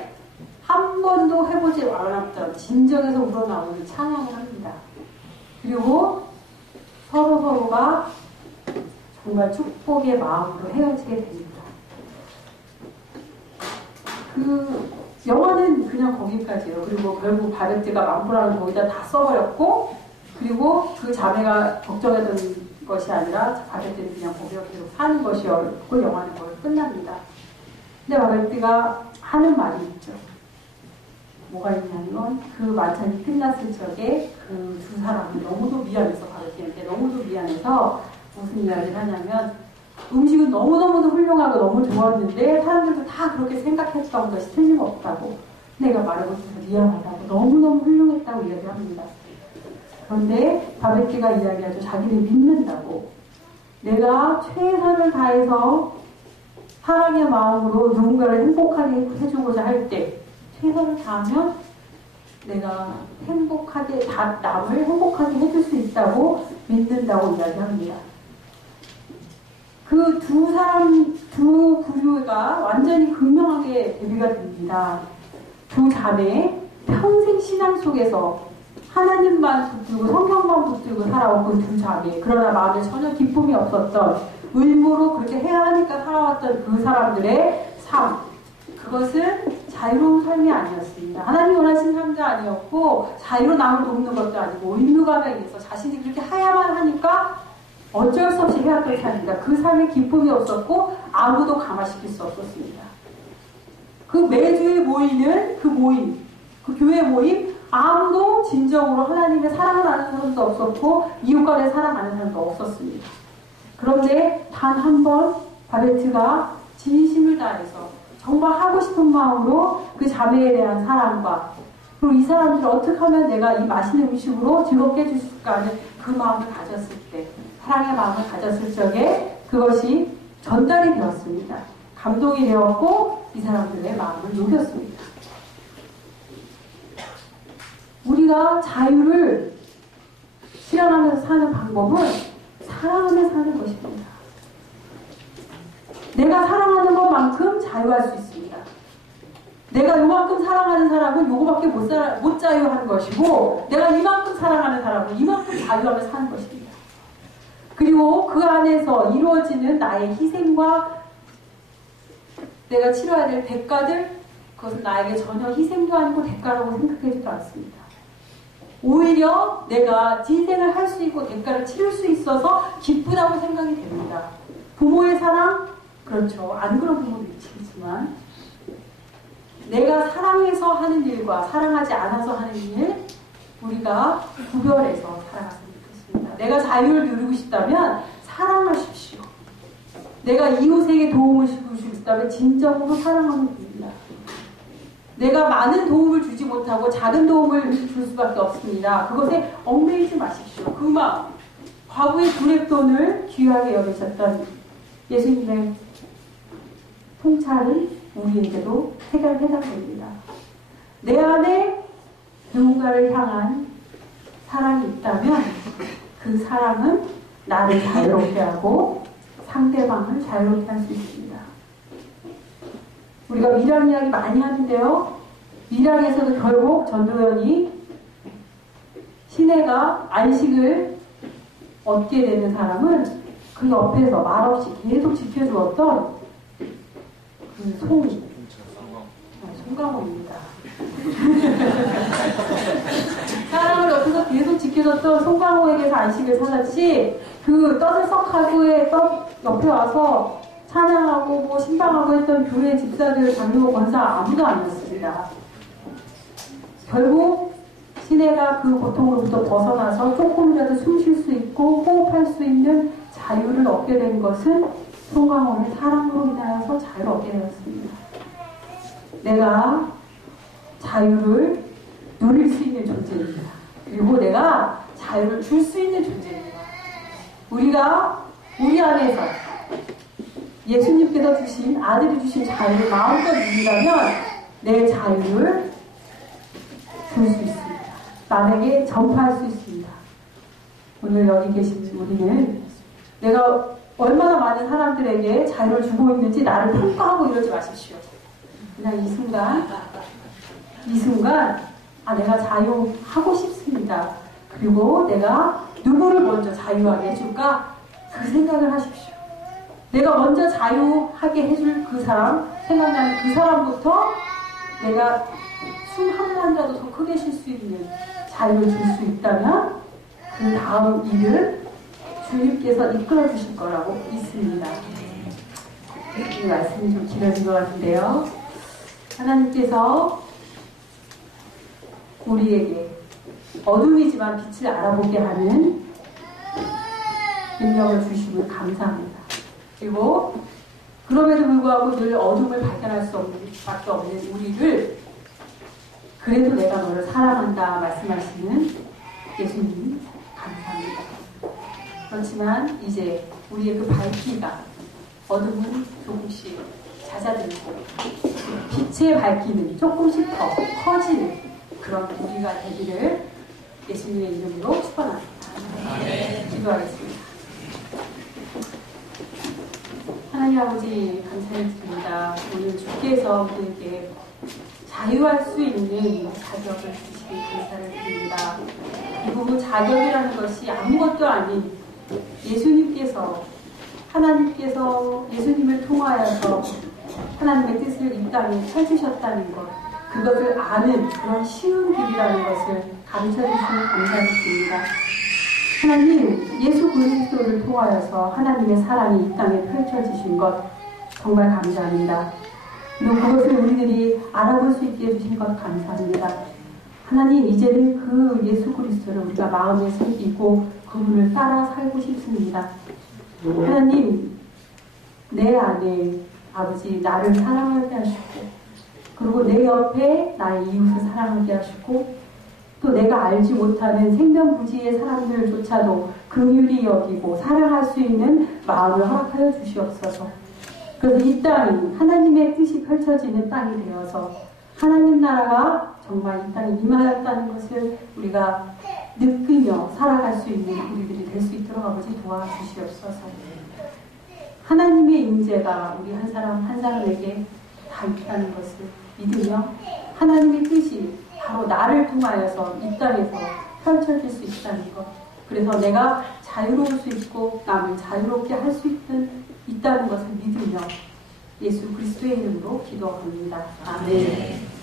한 번도 해보지 않았던 진정에서 우러나오는 찬양을 합니다. 그리고 서로가 정말 축복의 마음으로 헤어지게 됩니다. 그 영화는 그냥 거기까지예요. 그리고 결국 바베트가 만보라는 거기다 다 써버렸고, 그리고 그 자매가 걱정했던 것이 아니라 바베트는 그냥 거기서 계속 사는 것이었고 영화는 거기서 끝납니다. 근데 바베트가 하는 말이 있죠. 뭐가 있냐면 그 만찬이 끝났을 적에 그 두 사람은 너무도 미안해서 바베트한테 너무도 미안해서 무슨 이야기를 하냐면 음식은 너무너무도 훌륭하고 너무 좋았는데 사람들도 다 그렇게 생각했던 것이 틀림없다고, 내가 말을 못해서 미안하다고, 너무너무 훌륭했다고 이야기합니다. 그런데 바베트가 이야기하죠. 자기를 믿는다고. 내가 최선을 다해서 사랑의 마음으로 누군가를 행복하게 해주고자 할 때 최선을 다하면 내가 행복하게, 남을 행복하게 해줄 수 있다고 믿는다고 이야기합니다. 그 두 부류가 완전히 극명하게 대비가 됩니다. 두 자매, 평생 신앙 속에서 하나님만 붙들고 성경만 붙들고 살아온 그 두 자매, 그러나 마음에 전혀 기쁨이 없었던, 의무로 그렇게 해야 하니까 살아왔던 그 사람들의 삶, 그것은 자유로운 삶이 아니었습니다. 하나님이 원하시는 삶도 아니었고, 자유로 남을 돕는 것도 아니고, 의무감에 의해서 자신이 그렇게 해야만 하니까 어쩔 수 없이 해왔던 삶입니다. 그 삶에 기쁨이 없었고 아무도 감화시킬 수 없었습니다. 그 매주에 모이는 그 모임, 그 교회 모임, 아무도 진정으로 하나님의 사랑을 아는 사람도 없었고 이웃간의 사랑 아는 사람도 없었습니다. 그런데 단 한 번 바베트가 진심을 다해서 정말 하고 싶은 마음으로 그 자매에 대한 사랑과, 그리고 이 사람들을 어떻게 하면 내가 이 맛있는 음식으로 즐겁게 해줄 수 있을까 하는 그 마음을 가졌을 때, 사랑의 마음을 가졌을 적에 그것이 전달이 되었습니다. 감동이 되었고 이 사람들의 마음을 녹였습니다. 우리가 자유를 실현하면서 사는 방법은 사랑하며 사는 것입니다. 내가 사랑하는 것만큼 자유할 수 있습니다. 내가 요만큼 사랑하는 사람은 요거밖에 못 자유하는 것이고, 내가 이만큼 사랑하는 사람은 이만큼 자유하며 사는 것입니다. 그리고 그 안에서 이루어지는 나의 희생과 내가 치러야 될 대가들, 그것은 나에게 전혀 희생도 아니고 대가라고 생각하지도 않습니다. 오히려 내가 희생을 할 수 있고 대가를 치를 수 있어서 기쁘다고 생각이 됩니다. 부모의 사랑, 그렇죠. 안 그런 부모도 있지만 내가 사랑해서 하는 일과 사랑하지 않아서 하는 일, 우리가 구별해서 살아갔으면 좋겠습니다. 내가 자유를 누리고 싶다면 사랑하십시오. 내가 이웃에게 도움을 주고 싶다면 진정으로 사랑하면 됩니다. 내가 많은 도움을 주지 못하고 작은 도움을 줄 수밖에 없습니다. 그것에 얽매이지 마십시오. 그 마음, 과부의 두랩돈을 귀하게 여기셨던 예수님의 통찰은 우리에게도 해당됩니다. 내 안에 누군가를 향한 사랑이 있다면 그 사랑은 나를 자유롭게 하고 상대방을 자유롭게 할 수 있습니다. 우리가 밀양 이야기 많이 하는데요. 밀양에서도 결국 전도연이 시내가 안식을 얻게 되는 사람은 그 옆에서 말없이 계속 지켜주었던 그 송강호입니다. 사랑을 옆에서 계속 지켜줬던 송강호에게서 안식을 찾았지, 그 떠들썩하고 옆에 와서 찬양하고 뭐 신방하고 했던 교회 집사들, 장로, 권사 아무도 아니었습니다. 결국 시내가 그 고통으로부터 벗어나서 조금이라도 숨 쉴 수 있고 호흡할 수 있는 자유를 얻게 된 것은 송강호의 사랑으로 인하여서 자유를 얻게 되었습니다. 내가 자유를 누릴 수 있는 존재입니다. 그리고 내가 자유를 줄 수 있는 존재입니다. 우리가 우리 안에서 예수님께서 주신, 아들이 주신 자유를 마음껏 누리라면 내 자유를 줄 수 있습니다. 남에게 전파할 수 있습니다. 오늘 여기 계신 우리는 내가 얼마나 많은 사람들에게 자유를 주고 있는지 나를 평가하고 이러지 마십시오. 그냥 이 순간 내가 자유하고 싶습니다. 그리고 내가 누구를 먼저 자유하게 해줄까? 그 생각을 하십시오. 내가 먼저 자유하게 해줄 그 사람, 생각나는 그 사람부터 내가 숨 한 번이라도 더 크게 쉴 수 있는 자유를 줄 수 있다면 그 다음 일을 주님께서 이끌어 주실 거라고 믿습니다. 이 말씀이 좀 길어진 것 같은데요. 하나님께서 우리에게 어둠이지만 빛을 알아보게 하는 능력을 주심을 감사합니다. 그리고 그럼에도 불구하고 늘 어둠을 발견할 수밖에 없는 우리를 그래도 내가 너를 사랑한다 말씀하시는 예수님 감사합니다. 그렇지만 이제 우리의 그 밝기가 어둠은 조금씩 잦아들고 빛의 밝기는 조금씩 더 커지는 그런 우리가 되기를 예수님의 이름으로 축원합니다. 기도하겠습니다. 하나님 아버지 감사드립니다. 오늘 주께서 우리에게 자유할 수 있는 자격을 주시기 감사를 드립니다. 그리고 그 자격이라는 것이 아무것도 아닌 하나님께서 예수님을 통하여서 하나님의 뜻을 이 땅에 펼치셨다는 것, 그것을 아는 그런 쉬운 길이라는 것을 가르쳐주시는 감사를 드립니다. 하나님, 예수 그리스도를 통하여서 하나님의 사랑이 이 땅에 펼쳐지신 것 정말 감사합니다. 그리고 그것을 우리들이 알아볼 수 있게 해주신 것 감사합니다. 하나님, 이제는 그 예수 그리스도를 우리가 마음에 새기고 그분을 따라 살고 싶습니다. 하나님, 내 안에 아버지 나를 사랑하게 하시고 그리고 내 옆에 나의 이웃을 사랑하게 하시고 또 내가 알지 못하는 생명부지의 사람들조차도 긍휼히 여기고 사랑할 수 있는 마음을 허락하여 주시옵소서. 그래서 이 땅이 하나님의 뜻이 펼쳐지는 땅이 되어서 하나님 나라가 정말 이 땅에 임하였다는 것을 우리가 느끼며 살아갈 수 있는 우리들이 될 수 있도록 아버지 도와주시옵소서. 하나님의 임재가 우리 한 사람 한 사람에게 다 있다는 것을 믿으며 하나님의 뜻이 바로 나를 통하여서 이 땅에서 펼쳐질 수 있다는 것, 그래서 내가 자유로울 수 있고 남을 자유롭게 할 수 있다는 것을 믿으며 예수 그리스도의 이름으로 기도합니다. 아멘.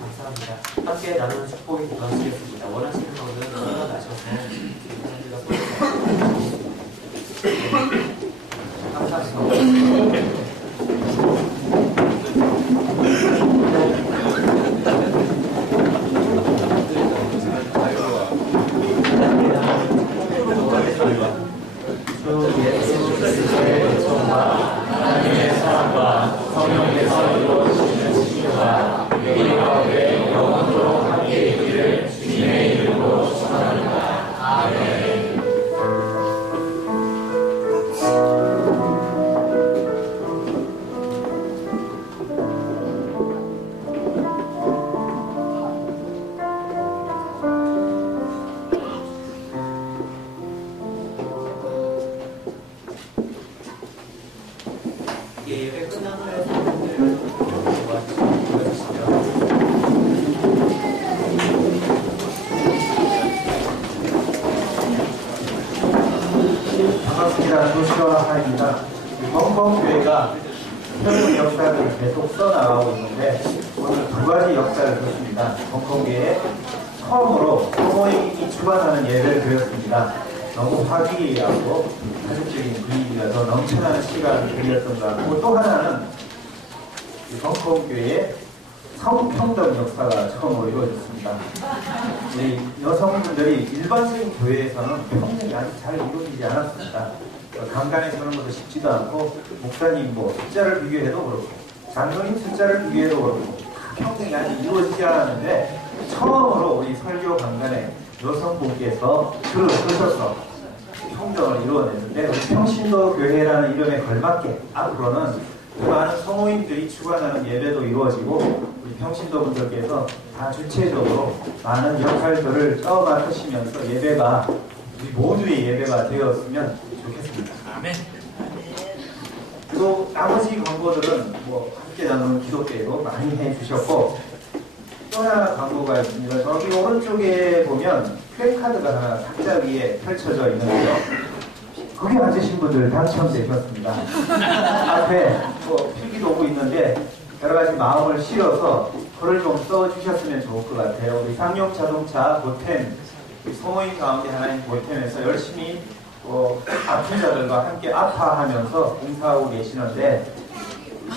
감사합니다. 함께 나누는 축복이 도와주시겠습니다. 원하시는 분은 일어나셔서 감사합니다. 주 예수 그리스도의 은총과 하나님의 사랑과 성령께서 이루어지시는 치유가 우리와 우리의 영원토록 함께 있기를 주님의 이름으로 축원합니다. 아멘. 예배 끝난 후에 사람들을 도와주시죠. 반갑습니다. 조시와 하입니다. 벙커교회가 새로운 역사를 계속 써나가고 있는데 오늘 두 가지 역사를 썼습니다. 벙커교회에 처음으로 소모임이 주관하는 예배를 드렸습니다. 너무 화기애애하고 가족적인 분위기라서 넘쳐나는 시간을 드렸던 것 같고, 또 하나는 벙커교회에 성평등 역사가 처음으로 이루어졌습니다. 우리 여성분들이 일반적인 교회에서는 평등이 아직 잘 이루어지지 않았습니다. 강단에 서는 것도 쉽지도 않고, 목사님 숫자를 비교해도 그렇고, 장로님 숫자를 비교해도 그렇고, 평등이 아직 이루어지지 않았는데 처음으로 우리 설교 강단에 여성분께서 글을 쓰셔서 평등을 이루어냈는데, 우리 평신도 교회라는 이름에 걸맞게 앞으로는 그 많은 성모임들이 주관하는 예배도 이루어지고 우리 평신도 분들께서 다 주체적으로 많은 역할들을 떠맡으시면서 예배가 우리 모두의 예배가 되었으면 좋겠습니다. 아멘. 그리고 나머지 광고들은 뭐 함께 나누는 기독교회도 많이 해주셨고 또 하나 광고가 있습니다. 저기 오른쪽에 보면 플래카드가 하나 상자 위에 펼쳐져 있는데요. 거기 앉으신 분들 당첨되셨습니다. 앞에 뭐 필기도구 있는데 여러 가지 마음을 실어서 글을 좀 써주셨으면 좋을 것 같아요. 우리 상용자동차 보템 소모임 가운데 하나인 보템에서 열심히 아픈 자들과 함께 아파하면서 봉사하고 계시는데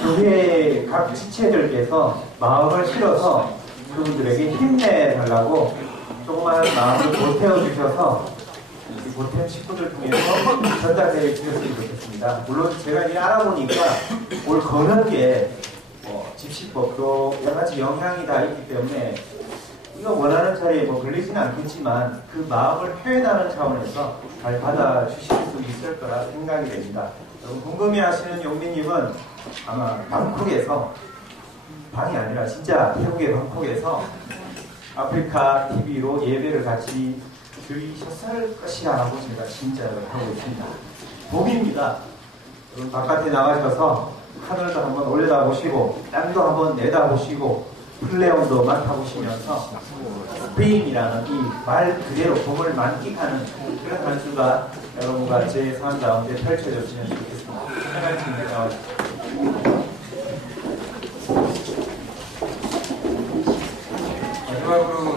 교회 각 지체들께서 마음을 실어서 그분들에게 힘내달라고 조그마한 마음을 보태어주셔서 보탬 식구들 통해서 전달해 주셨으면 좋겠습니다. 물론 제가 이제 알아보니까 올 거는 게 집시법도 여러 가지 영향이 다 있기 때문에 이거 원하는 자리에 걸리지는 않겠지만 그 마음을 표현하는 차원에서 잘 받아주실 수 있을 거라 생각이 됩니다. 여러분 궁금해하시는 용민님은 아마 방콕에서 방이 아니라 진짜 태국의 방콕에서 아프리카 TV로 예배를 같이 들으셨을 것이라고 제가 진짜로 하고 있습니다. 복입니다. 여러분 바깥에 나가셔서 하늘도 한번 올려다보시고 땅도 한번 내다보시고 플레온도 맡아보시면서 스페인이라는 이 말 그대로 복을 만끽하는 그런 한 주가 여러분과 제 삶 가운데 펼쳐졌으면 좋겠습니다. 하나님 준비가 마지막으로